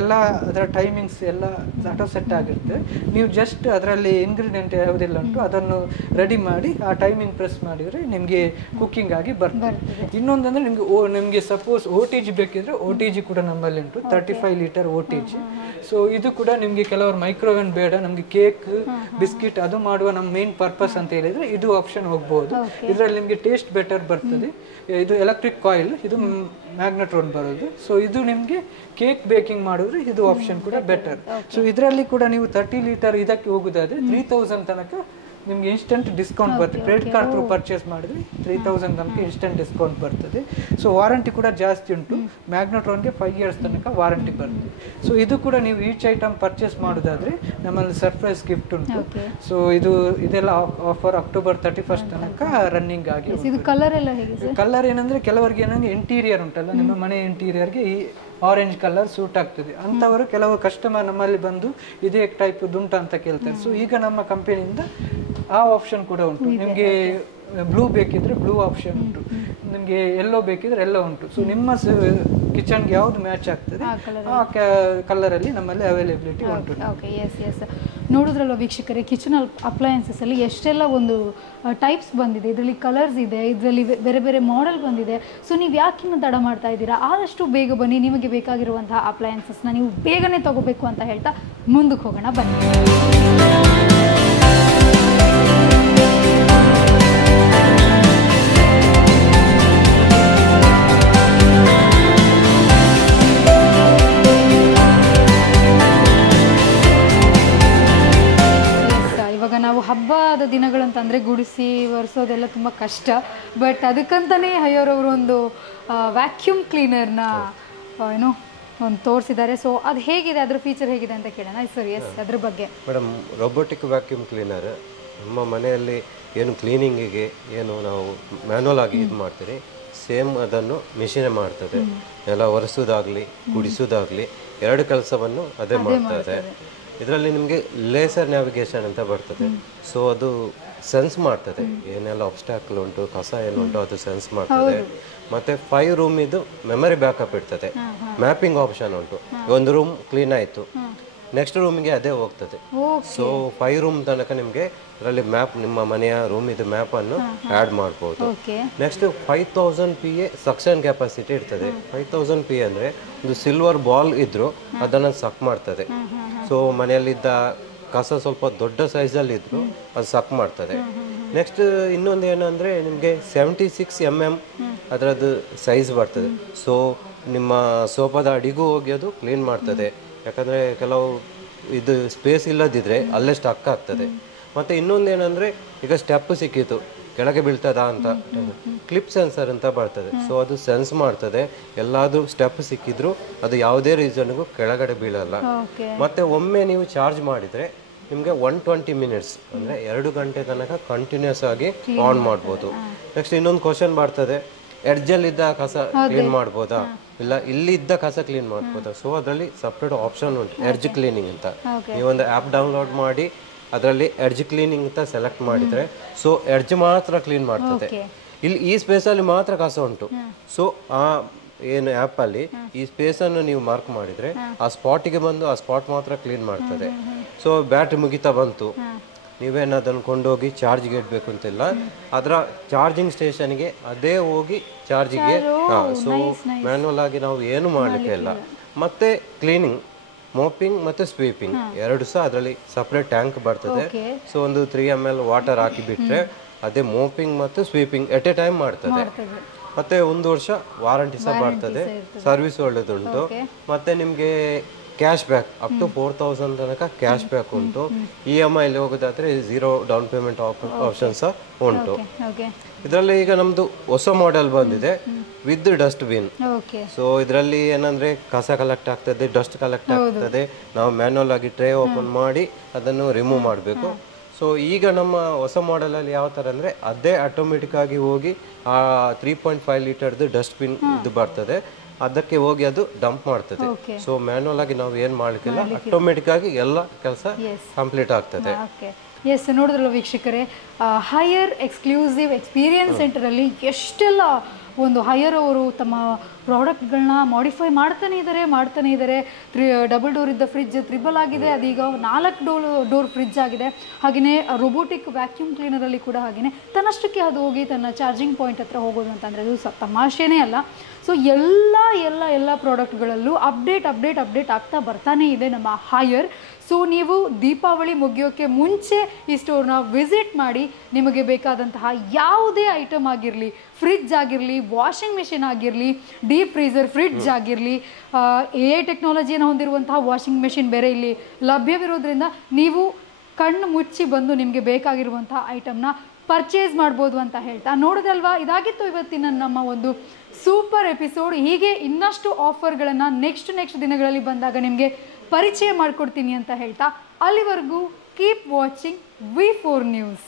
ಎಲ್ಲ ಅದರ ಟೈಮಿಂಗ್ಸ್ ಎಲ್ಲ ಆಟೋ ಸೆಟ್ ಆಗಿರುತ್ತೆ. ನೀವು ಜಸ್ಟ್ ಅದರಲ್ಲಿ ಇಂಗ್ರೀಡಿಯೆಂಟ್ ಯಾವುದೆಲ್ಲ ಉಂಟು ಅದನ್ನು ರೆಡಿ ಮಾಡಿ ಆ ಟೈಮಿಂಗ್ ಪ್ರೆಸ್ ಮಾಡಿದ್ರೆ ನಿಮಗೆ ಕುಕ್ಕಿಂಗ್ ಆಗಿ ಬರ್ತದೆ. ಇನ್ನೊಂದಂದ್ರೆ ನಿಮ್ಗೆ ಸಪೋಸ್ OTG ಬೇಕಿದ್ರೆ OTG ಕೂಡ ನಮ್ಮಲ್ಲಿ ಉಂಟು. 35 ಲೀಟರ್ OTG. ಸೊ ಇದು ಕೂಡ ನಿಮ್ಗೆ ಕೆಲವರು ಮೈಕ್ರೋವೇವ್ ಬೇಡ, ನಮ್ಗೆ ಕೇಕ್, ಬಿಸ್ಕಿಟ್ ಅದು ಮಾಡುವ ನಮ್ಮ ಮೇನ್ ಪರ್ಪಸ್ ಅಂತ ಹೇಳಿದ್ರೆ ಇದು ಆಪ್ಷನ್ ಹೋಗ್ಬೋದು. ಇದರಲ್ಲಿ ನಿಮ್ಗೆ ಟೇಸ್ಟ್ ಬೆಟರ್ ಬರ್ತದೆ. ಇದು ಎಲೆಕ್ಟ್ರಿಕ್ ಕಾಯಿಲ್, ಇದು ಮ್ಯಾಗ್ನೆಟ್ರೋನ್ ಬರೋದು. ಸೊ ಇದು ನಿಮ್ಗೆ ಕೇಕ್ ಬೇಕಿಂಗ್ ಮಾಡಿದ್ರೆ ಇದು ಆಪ್ಷನ್ ಕೂಡ ಬೆಟರ್. ಸೊ ಇದರಲ್ಲಿ ಕೂಡ ನೀವು 30 ಲೀಟರ್ ಇದಕ್ಕೆ ಹೋಗುದಾದ್ರೆ 3000 ತನಕ ನಿಮ್ಗೆ ಇನ್ಸ್ಟೆಂಟ್ ಡಿಸ್ಕೌಂಟ್ ಬರ್ತದೆ. ಕ್ರೆಡಿಟ್ ಕಾರ್ಡ್ ಥ್ರೂ ಪರ್ಚೇಸ್ ಮಾಡಿದ್ರೆ 3000 ತನಕ ಇನ್ಸ್ಟೆಂಟ್ ಡಿಸ್ಕೌಂಟ್ ಬರ್ತದೆ. ಸೊ ವಾರಂಟಿ ಕೂಡ ಜಾಸ್ತಿ ಉಂಟು. ಮ್ಯಾಗ್ನೆಟ್ರಾನ್ಗೆ 5 years ತನಕ ವಾರಂಟಿ ಬರ್ತದೆ. ಸೊ ಇದು ಕೂಡ ನೀವು ಈಚ್ ಐಟಮ್ ಪರ್ಚೇಸ್ ಮಾಡೋದಾದ್ರೆ ನಮ್ಮಲ್ಲಿ ಸರ್ಪ್ರೈಸ್ ಗಿಫ್ಟ್ ಉಂಟು. ಸೊ ಇದೆಲ್ಲ ಆಫರ್ ಅಕ್ಟೋಬರ್ 31st ತನಕ ರನ್ನಿಂಗ್ ಆಗಿ. ಕಲರ್ ಏನಂದ್ರೆ ಕೆಲವರಿಗೆ ಏನಂದ್ರೆ ಇಂಟೀರಿಯರ್ ಉಂಟಲ್ಲ, ನಿಮ್ಮ ಮನೆ ಇಂಟೀರಿಯರ್ಗೆ ಈ ಆರೆಂಜ್ ಕಲರ್ ಸೂಟ್ ಆಗ್ತದೆ ಅಂತವರು ಕೆಲವು ಕಸ್ಟಮರ್ ನಮ್ಮಲ್ಲಿ ಬಂದು ಇದೇ ಟೈಪ್ ದುಂಟ ಅಂತ ಕೇಳ್ತಾರೆ. ಸೊ ಈಗ ನಮ್ಮ ಕಂಪನಿಯಿಂದ ಆ ಆಪ್ಷನ್ ಕೂಡ ಉಂಟು. ನಿಮಗೆ ಬ್ಲೂ ಬೇಕಿದ್ರೆ ಬ್ಲೂ ಆಪ್ಷನ್ ಉಂಟು, ನಿಮಗೆ ಎಲ್ಲೋ ಬೇಕಿದ್ರೆ ಎಲ್ಲೋ ಉಂಟು. ಸೊ ನಿಮ್ಮ ಕಿಚನ್ಗೆ ಯಾವ್ದು ಮ್ಯಾಚ್ ಆಗ್ತದೆ ಆ ಕಲರಲ್ಲಿ ನಮ್ಮಲ್ಲಿ ಅವೈಲೇಬಿಲಿಟಿ ಉಂಟು. ನೋಡಿದ್ರಲ್ಲ ವೀಕ್ಷಕರೇ, ಕಿಚನ್ ಅಪ್ಲಯನ್ಸಸಲ್ಲಿ ಎಷ್ಟೆಲ್ಲ ಒಂದು ಟೈಪ್ಸ್ ಬಂದಿದೆ, ಇದರಲ್ಲಿ ಕಲರ್ಸ್ ಇದೆ, ಇದರಲ್ಲಿ ಬೇರೆ ಬೇರೆ ಮಾಡೆಲ್ ಬಂದಿದೆ. ಸೊ ನೀವು ಯಾಕಿನ್ನು ತಡ ಮಾಡ್ತಾ ಇದ್ದೀರಾ? ಆದಷ್ಟು ಬೇಗ ಬನ್ನಿ, ನಿಮಗೆ ಬೇಕಾಗಿರುವಂತಹ ಅಪ್ಲಯನ್ಸಸ್ನ ನೀವು ಬೇಗನೆ ತಗೋಬೇಕು ಅಂತ ಹೇಳ್ತಾ ಮುಂದಕ್ಕೆ ಹೋಗೋಣ ಬನ್ನಿ. ನಾವು ಹಬ್ಬದ ದಿನಗಳಂತಂದರೆ ಗುಡಿಸಿ ಒರೆಸೋದೆಲ್ಲ ತುಂಬ ಕಷ್ಟ. ಬಟ್ ಅದಕ್ಕಂತಲೇ ಹಯ್ಯೋರವರು ಒಂದು ವ್ಯಾಕ್ಯೂಮ್ ಕ್ಲೀನರ್ನ ಏನೋ ಒಂದು ತೋರಿಸಿದ್ದಾರೆ. ಸೊ ಅದು ಹೇಗಿದೆ, ಅದ್ರ ಫೀಚರ್ ಹೇಗಿದೆ ಅಂತ ಕೇಳೋಣ ಸರ್. ಎಸ್, ಅದ್ರ ಬಗ್ಗೆ ಮೇಡಮ್, ರೋಬೋಟಿಕ್ ವ್ಯಾಕ್ಯೂಮ್ ಕ್ಲೀನರ್ ನಮ್ಮ ಮನೆಯಲ್ಲಿ ಏನು ಕ್ಲೀನಿಂಗಿಗೆ ಏನು ನಾವು ಮ್ಯಾನ್ಯಲ್ ಆಗಿ ಇದು ಮಾಡ್ತೀರಿ, ಸೇಮ್ ಅದನ್ನು ಮಿಷಿನೇ ಮಾಡ್ತದೆ. ಎಲ್ಲ ಒರೆಸೋದಾಗಲಿ ಗುಡಿಸೋದಾಗಲಿ ಎರಡು ಕೆಲಸವನ್ನು ಅದೇ ಮಾಡ್ತದೆ. ಇದರಲ್ಲಿ ನಿಮಗೆ ಲೇಸರ್ ನ್ಯಾವಿಗೇಷನ್ ಅಂತ ಬರ್ತದೆ. ಸೊ ಅದು ಸೆನ್ಸ್ ಮಾಡ್ತದೆ ಏನೆಲ್ಲ ಆಬ್ಸ್ಟ್ಯಾಕಲ್ ಉಂಟು, ಕಸ ಏನುಂಟು ಅದು ಸೆನ್ಸ್ ಮಾಡ್ತದೆ. ಮತ್ತು 5 ರೂಮ್ ಇದು ಮೆಮರಿ ಬ್ಯಾಕಪ್ ಇರ್ತದೆ. ಮ್ಯಾಪಿಂಗ್ ಆಪ್ಷನ್ ಉಂಟು. ಒಂದು ರೂಮ್ ಕ್ಲೀನ್ ಆಯಿತು, ನೆಕ್ಸ್ಟ್ ರೂಮಿಗೆ ಅದೇ ಹೋಗ್ತದೆ. ಸೊ 5 ರೂಮ್ ತನಕ ನಿಮಗೆ ಇದರಲ್ಲಿ ಮ್ಯಾಪ್, ನಿಮ್ಮ ಮನೆಯ ರೂಮ್ ಇದು ಮ್ಯಾಪನ್ನು ಆ್ಯಡ್ ಮಾಡ್ಬೋದು. ನೆಕ್ಸ್ಟ್ 5000 PA ಸಕ್ಷನ್ ಕೆಪಾಸಿಟಿ ಇರ್ತದೆ. 5000 PA ಅಂದರೆ ಒಂದು ಸಿಲ್ವರ್ ಬಾಲ್ ಇದ್ದರೂ ಅದನ್ನು ಸಕ್ ಮಾಡ್ತದೆ. ಸೊ ಮನೆಯಲ್ಲಿದ್ದ ಕಸ ಸ್ವಲ್ಪ ದೊಡ್ಡ ಸೈಜಲ್ಲಿ ಇದ್ದರೂ ಅದು ಸಕ್ ಮಾಡ್ತದೆ. ನೆಕ್ಸ್ಟ್ ಇನ್ನೊಂದು ಏನಂದರೆ ನಿಮಗೆ 76 mm ಅದರದ್ದು ಸೈಜ್ ಬರ್ತದೆ. ಸೊ ನಿಮ್ಮ ಸೋಫಾದ ಅಡಿಗೂ ಹೋಗಿ ಅದು ಕ್ಲೀನ್ ಮಾಡ್ತದೆ. ಯಾಕಂದರೆ ಕೆಲವು ಇದು ಸ್ಪೇಸ್ ಇಲ್ಲದಿದ್ದರೆ ಅಲ್ಲೇ ಸ್ಟಕ್ ಆಗ್ತದೆ. ಮತ್ತು ಇನ್ನೊಂದು ಏನಂದರೆ, ಈಗ ಸ್ಟೆಪ್ ಸಿಕ್ಕಿತು ಕೆಳಗೆ ಬೀಳ್ತದಾ ಅಂತ ಕ್ಲಿಪ್ ಸೆನ್ಸರ್ ಅಂತ ಬರ್ತದೆ. ಸೊ ಅದು ಸೆನ್ಸ್ ಮಾಡ್ತದೆ, ಎಲ್ಲಾದರೂ ಸ್ಟೆಪ್ ಸಿಕ್ಕಿದ್ರು ಅದು ಯಾವುದೇ ರೀಸನ್ಗೂ ಕೆಳಗಡೆ ಬೀಳಲ್ಲ. ಮತ್ತು ಒಮ್ಮೆ ನೀವು ಚಾರ್ಜ್ ಮಾಡಿದರೆ ನಿಮಗೆ 120 ಮಿನಿಟ್ಸ್ ಅಂದರೆ 2 ಗಂಟೆ ತನಕ ಕಂಟಿನ್ಯೂಸ್ ಆಗಿ ಆನ್ ಮಾಡ್ಬೋದು. ನೆಕ್ಸ್ಟ್ ಇನ್ನೊಂದು ಕ್ವಶನ್ ಬರ್ತದೆ, ಎಡ್ಜಲ್ಲಿದ್ದ ಕಸ ಕ್ಲೀನ್ ಮಾಡ್ಬೋದಾ, ಇಲ್ಲ ಇಲ್ಲಿದ್ದ ಕಸ ಕ್ಲೀನ್ ಮಾಡ್ಬೋದಾ? ಸೊ ಅದರಲ್ಲಿ ಸಪ್ರೇಟ್ ಆಪ್ಷನ್ ಉಂಟು, ಎಡ್ಜ್ ಕ್ಲೀನಿಂಗ್ ಅಂತ. ನೀವೊಂದು ಆ್ಯಪ್ ಡೌನ್ಲೋಡ್ ಮಾಡಿ ಅದರಲ್ಲಿ ಎಡ್ಜ್ ಕ್ಲೀನಿಂಗ್ ಅಂತ ಸೆಲೆಕ್ಟ್ ಮಾಡಿದರೆ ಸೊ ಎಡ್ಜ್ ಮಾತ್ರ ಕ್ಲೀನ್ ಮಾಡ್ತದೆ. ಇಲ್ಲಿ ಈ ಸ್ಪೇಸಲ್ಲಿ ಮಾತ್ರ ಕಸ ಉಂಟು. ಸೊ ಆ ಏನು ಆ್ಯಪಲ್ಲಿ ಈ ಸ್ಪೇಸನ್ನು ನೀವು ಮಾರ್ಕ್ ಮಾಡಿದರೆ ಆ ಸ್ಪಾಟಿಗೆ ಬಂದು ಆ ಸ್ಪಾಟ್ ಮಾತ್ರ ಕ್ಲೀನ್ ಮಾಡ್ತದೆ. ಸೊ ಬ್ಯಾಟ್ರಿ ಮುಗಿತಾ ಬಂತು, ನೀವೇನು ಅದನ್ನು ಕೊಂಡೋಗಿ ಚಾರ್ಜ್ಗೆ ಇಡಬೇಕು ಅಂತಿಲ್ಲ, ಅದರ ಚಾರ್ಜಿಂಗ್ ಸ್ಟೇಷನ್ಗೆ ಅದೇ ಹೋಗಿ ಚಾರ್ಜಿಗೆ. ಸೊ ಮ್ಯಾನ್ಯಲ್ ಆಗಿ ನಾವು ಏನು ಮಾಡಲಿಕ್ಕೆ ಇಲ್ಲ. ಮತ್ತು ಕ್ಲೀನಿಂಗ್, ಮೋಪಿಂಗ್ ಮತ್ತು ಸ್ವೀಪಿಂಗ್ ಎರಡು ಸಹ ಅದರಲ್ಲಿ ಸಪ್ರೇಟ್ ಟ್ಯಾಂಕ್ ಬರ್ತದೆ. ಸೊ ಒಂದು 3 ml ವಾಟರ್ ಹಾಕಿ ಬಿಟ್ಟರೆ ಅದೇ ಮೋಪಿಂಗ್ ಮತ್ತು ಸ್ವೀಪಿಂಗ್ ಎಟ್ ಎ ಟೈಮ್ ಮಾಡ್ತದೆ. ಮತ್ತು 1 ವರ್ಷ ವಾರಂಟಿ ಸಹ ಬರ್ತದೆ, ಸರ್ವಿಸ್ ಒಳ್ಳೆದುಂಟು. ಮತ್ತು ನಿಮಗೆ ಕ್ಯಾಶ್ ಬ್ಯಾಕ್ ಅಪ್ ಟು 4000 ತನಕ ಕ್ಯಾಶ್ ಬ್ಯಾಕ್ ಉಂಟು. EMI ಹೋಗೋದಾದರೆ 0 ಡೌನ್ ಪೇಮೆಂಟ್ ಆಪ್ಷನ್ ಸಹ ಉಂಟು. ಇದರಲ್ಲಿ ಈಗ ನಮ್ಮದು ಹೊಸ ಮಾಡೆಲ್ ಬಂದಿದೆ ವಿತ್ ಡಸ್ಟ್ಬಿನ್. ಸೊ ಇದರಲ್ಲಿ ಏನಂದರೆ ಕಸ ಕಲೆಕ್ಟ್ ಆಗ್ತದೆ, ಡಸ್ಟ್ ಕಲೆಕ್ಟ್ ಆಗ್ತದೆ. ನಾವು ಮ್ಯಾನ್ಯಲ್ ಆಗಿ ಟ್ರೇ ಓಪನ್ ಮಾಡಿ ಅದನ್ನು ರಿಮೂವ್ ಮಾಡಬೇಕು. ಸೊ ಈಗ ನಮ್ಮ ಹೊಸ ಮಾಡೆಲಲ್ಲಿ ಯಾವ ಥರ ಅಂದರೆ ಅದೇ ಆಟೋಮೆಟಿಕ್ ಆಗಿ ಹೋಗಿ ಆ 3.5 ಲೀಟರ್ದು ಡಸ್ಟ್ಬಿನ್ ಇದು ಬರ್ತದೆ, ಅದಕ್ಕೆ ಹೋಗಿ ಅದು ಡಂಪ್ ಮಾಡ್ತದೆ. ಸೊ ಮ್ಯಾನ್ಯಲ್ ಆಗಿ ನಾವು ಏನು ಮಾಡಲಿಕ್ಕಿಲ್ಲ, ಆಟೋಮೆಟಿಕ್ ಆಗಿ ಎಲ್ಲ ಕೆಲಸ ಕಂಪ್ಲೀಟ್ ಆಗ್ತದೆ. ಎಸ್, ನೋಡಿದ್ರಲ್ಲ ವೀಕ್ಷಕರೇ, ಹೈಯರ್ ಎಕ್ಸ್ಕ್ಲೂಸಿವ್ ಎಕ್ಸ್ಪೀರಿಯನ್ಸ್ ಸೆಂಟರಲ್ಲಿ ಎಷ್ಟೆಲ್ಲ ಒಂದು ಹೈಯರ್ ಅವರು ತಮ್ಮ ಪ್ರಾಡಕ್ಟ್ಗಳನ್ನ ಮಾಡಿಫೈ ಮಾಡ್ತಾನೆ ಇದ್ದಾರೆ. ಡಬಲ್ ಡೋರ್ ಇದ್ದ ಫ್ರಿಜ್ 3 ಆಗಿದೆ, ಅದೀಗ 4 ಡೋರ್ ಫ್ರಿಜ್ ಆಗಿದೆ. ಹಾಗೆಯೇ ರೋಬೋಟಿಕ್ ವ್ಯಾಕ್ಯೂಮ್ ಕ್ಲೀನರಲ್ಲಿ ಕೂಡ ಹಾಗೆಯೇ ತನ್ನಷ್ಟಕ್ಕೆ ಅದು ಹೋಗಿ ತನ್ನ ಚಾರ್ಜಿಂಗ್ ಪಾಯಿಂಟ್ ಹತ್ರ ಹೋಗೋದು ಅಂತಂದರೆ ಅದು ತಮಾಷೆನೇ ಅಲ್ಲ. ಸೊ ಎಲ್ಲ ಪ್ರಾಡಕ್ಟ್ಗಳಲ್ಲೂ ಅಪ್ಡೇಟ್ ಆಗ್ತಾ ಬರ್ತಾನೇ ಇದೆ ನಮ್ಮ ಹೈಯರ್. ಸೊ ನೀವು ದೀಪಾವಳಿ ಮುಗಿಯೋಕ್ಕೆ ಮುಂಚೆ ಈ ಸ್ಟೋರ್ನ ವಿಸಿಟ್ ಮಾಡಿ ನಿಮಗೆ ಬೇಕಾದಂತಹ ಯಾವುದೇ ಐಟಮ್ ಆಗಿರಲಿ, ಫ್ರಿಜ್ ಆಗಿರಲಿ, ವಾಷಿಂಗ್ ಮೆಷಿನ್ ಆಗಿರಲಿ, ಡೀಪ್ ಫ್ರೀಸರ್ ಫ್ರಿಡ್ಜ್ ಆಗಿರಲಿ, AI ಟೆಕ್ನಾಲಜಿಯನ್ನು ಹೊಂದಿರುವಂತಹ ವಾಷಿಂಗ್ ಮೆಷಿನ್ ಬೇರೆ ಇಲ್ಲಿ ಲಭ್ಯವಿರೋದ್ರಿಂದ ನೀವು ಕಣ್ಣು ಮುಚ್ಚಿ ಬಂದು ನಿಮಗೆ ಬೇಕಾಗಿರುವಂತಹ ಐಟಮ್ನ ಪರ್ಚೇಸ್ ಮಾಡ್ಬೋದು ಅಂತ ಹೇಳ್ತಾ, ನೋಡೋದಲ್ವಾ, ಇದಾಗಿತ್ತು ಇವತ್ತಿನ ನಮ್ಮ ಒಂದು ಸೂಪರ್ ಎಪಿಸೋಡ್. ಹೀಗೆ ಇನ್ನಷ್ಟು ಆಫರ್ಗಳನ್ನು ನೆಕ್ಸ್ಟ್ ದಿನಗಳಲ್ಲಿ ಬಂದಾಗ ನಿಮಗೆ ಪರಿಚಯ ಮಾಡಿಕೊಡ್ತೀನಿ ಅಂತ ಹೇಳ್ತಾ, ಅಲ್ಲಿವರೆಗೂ ಕೀಪ್ ವಾಚಿಂಗ್ V4 ನ್ಯೂಸ್.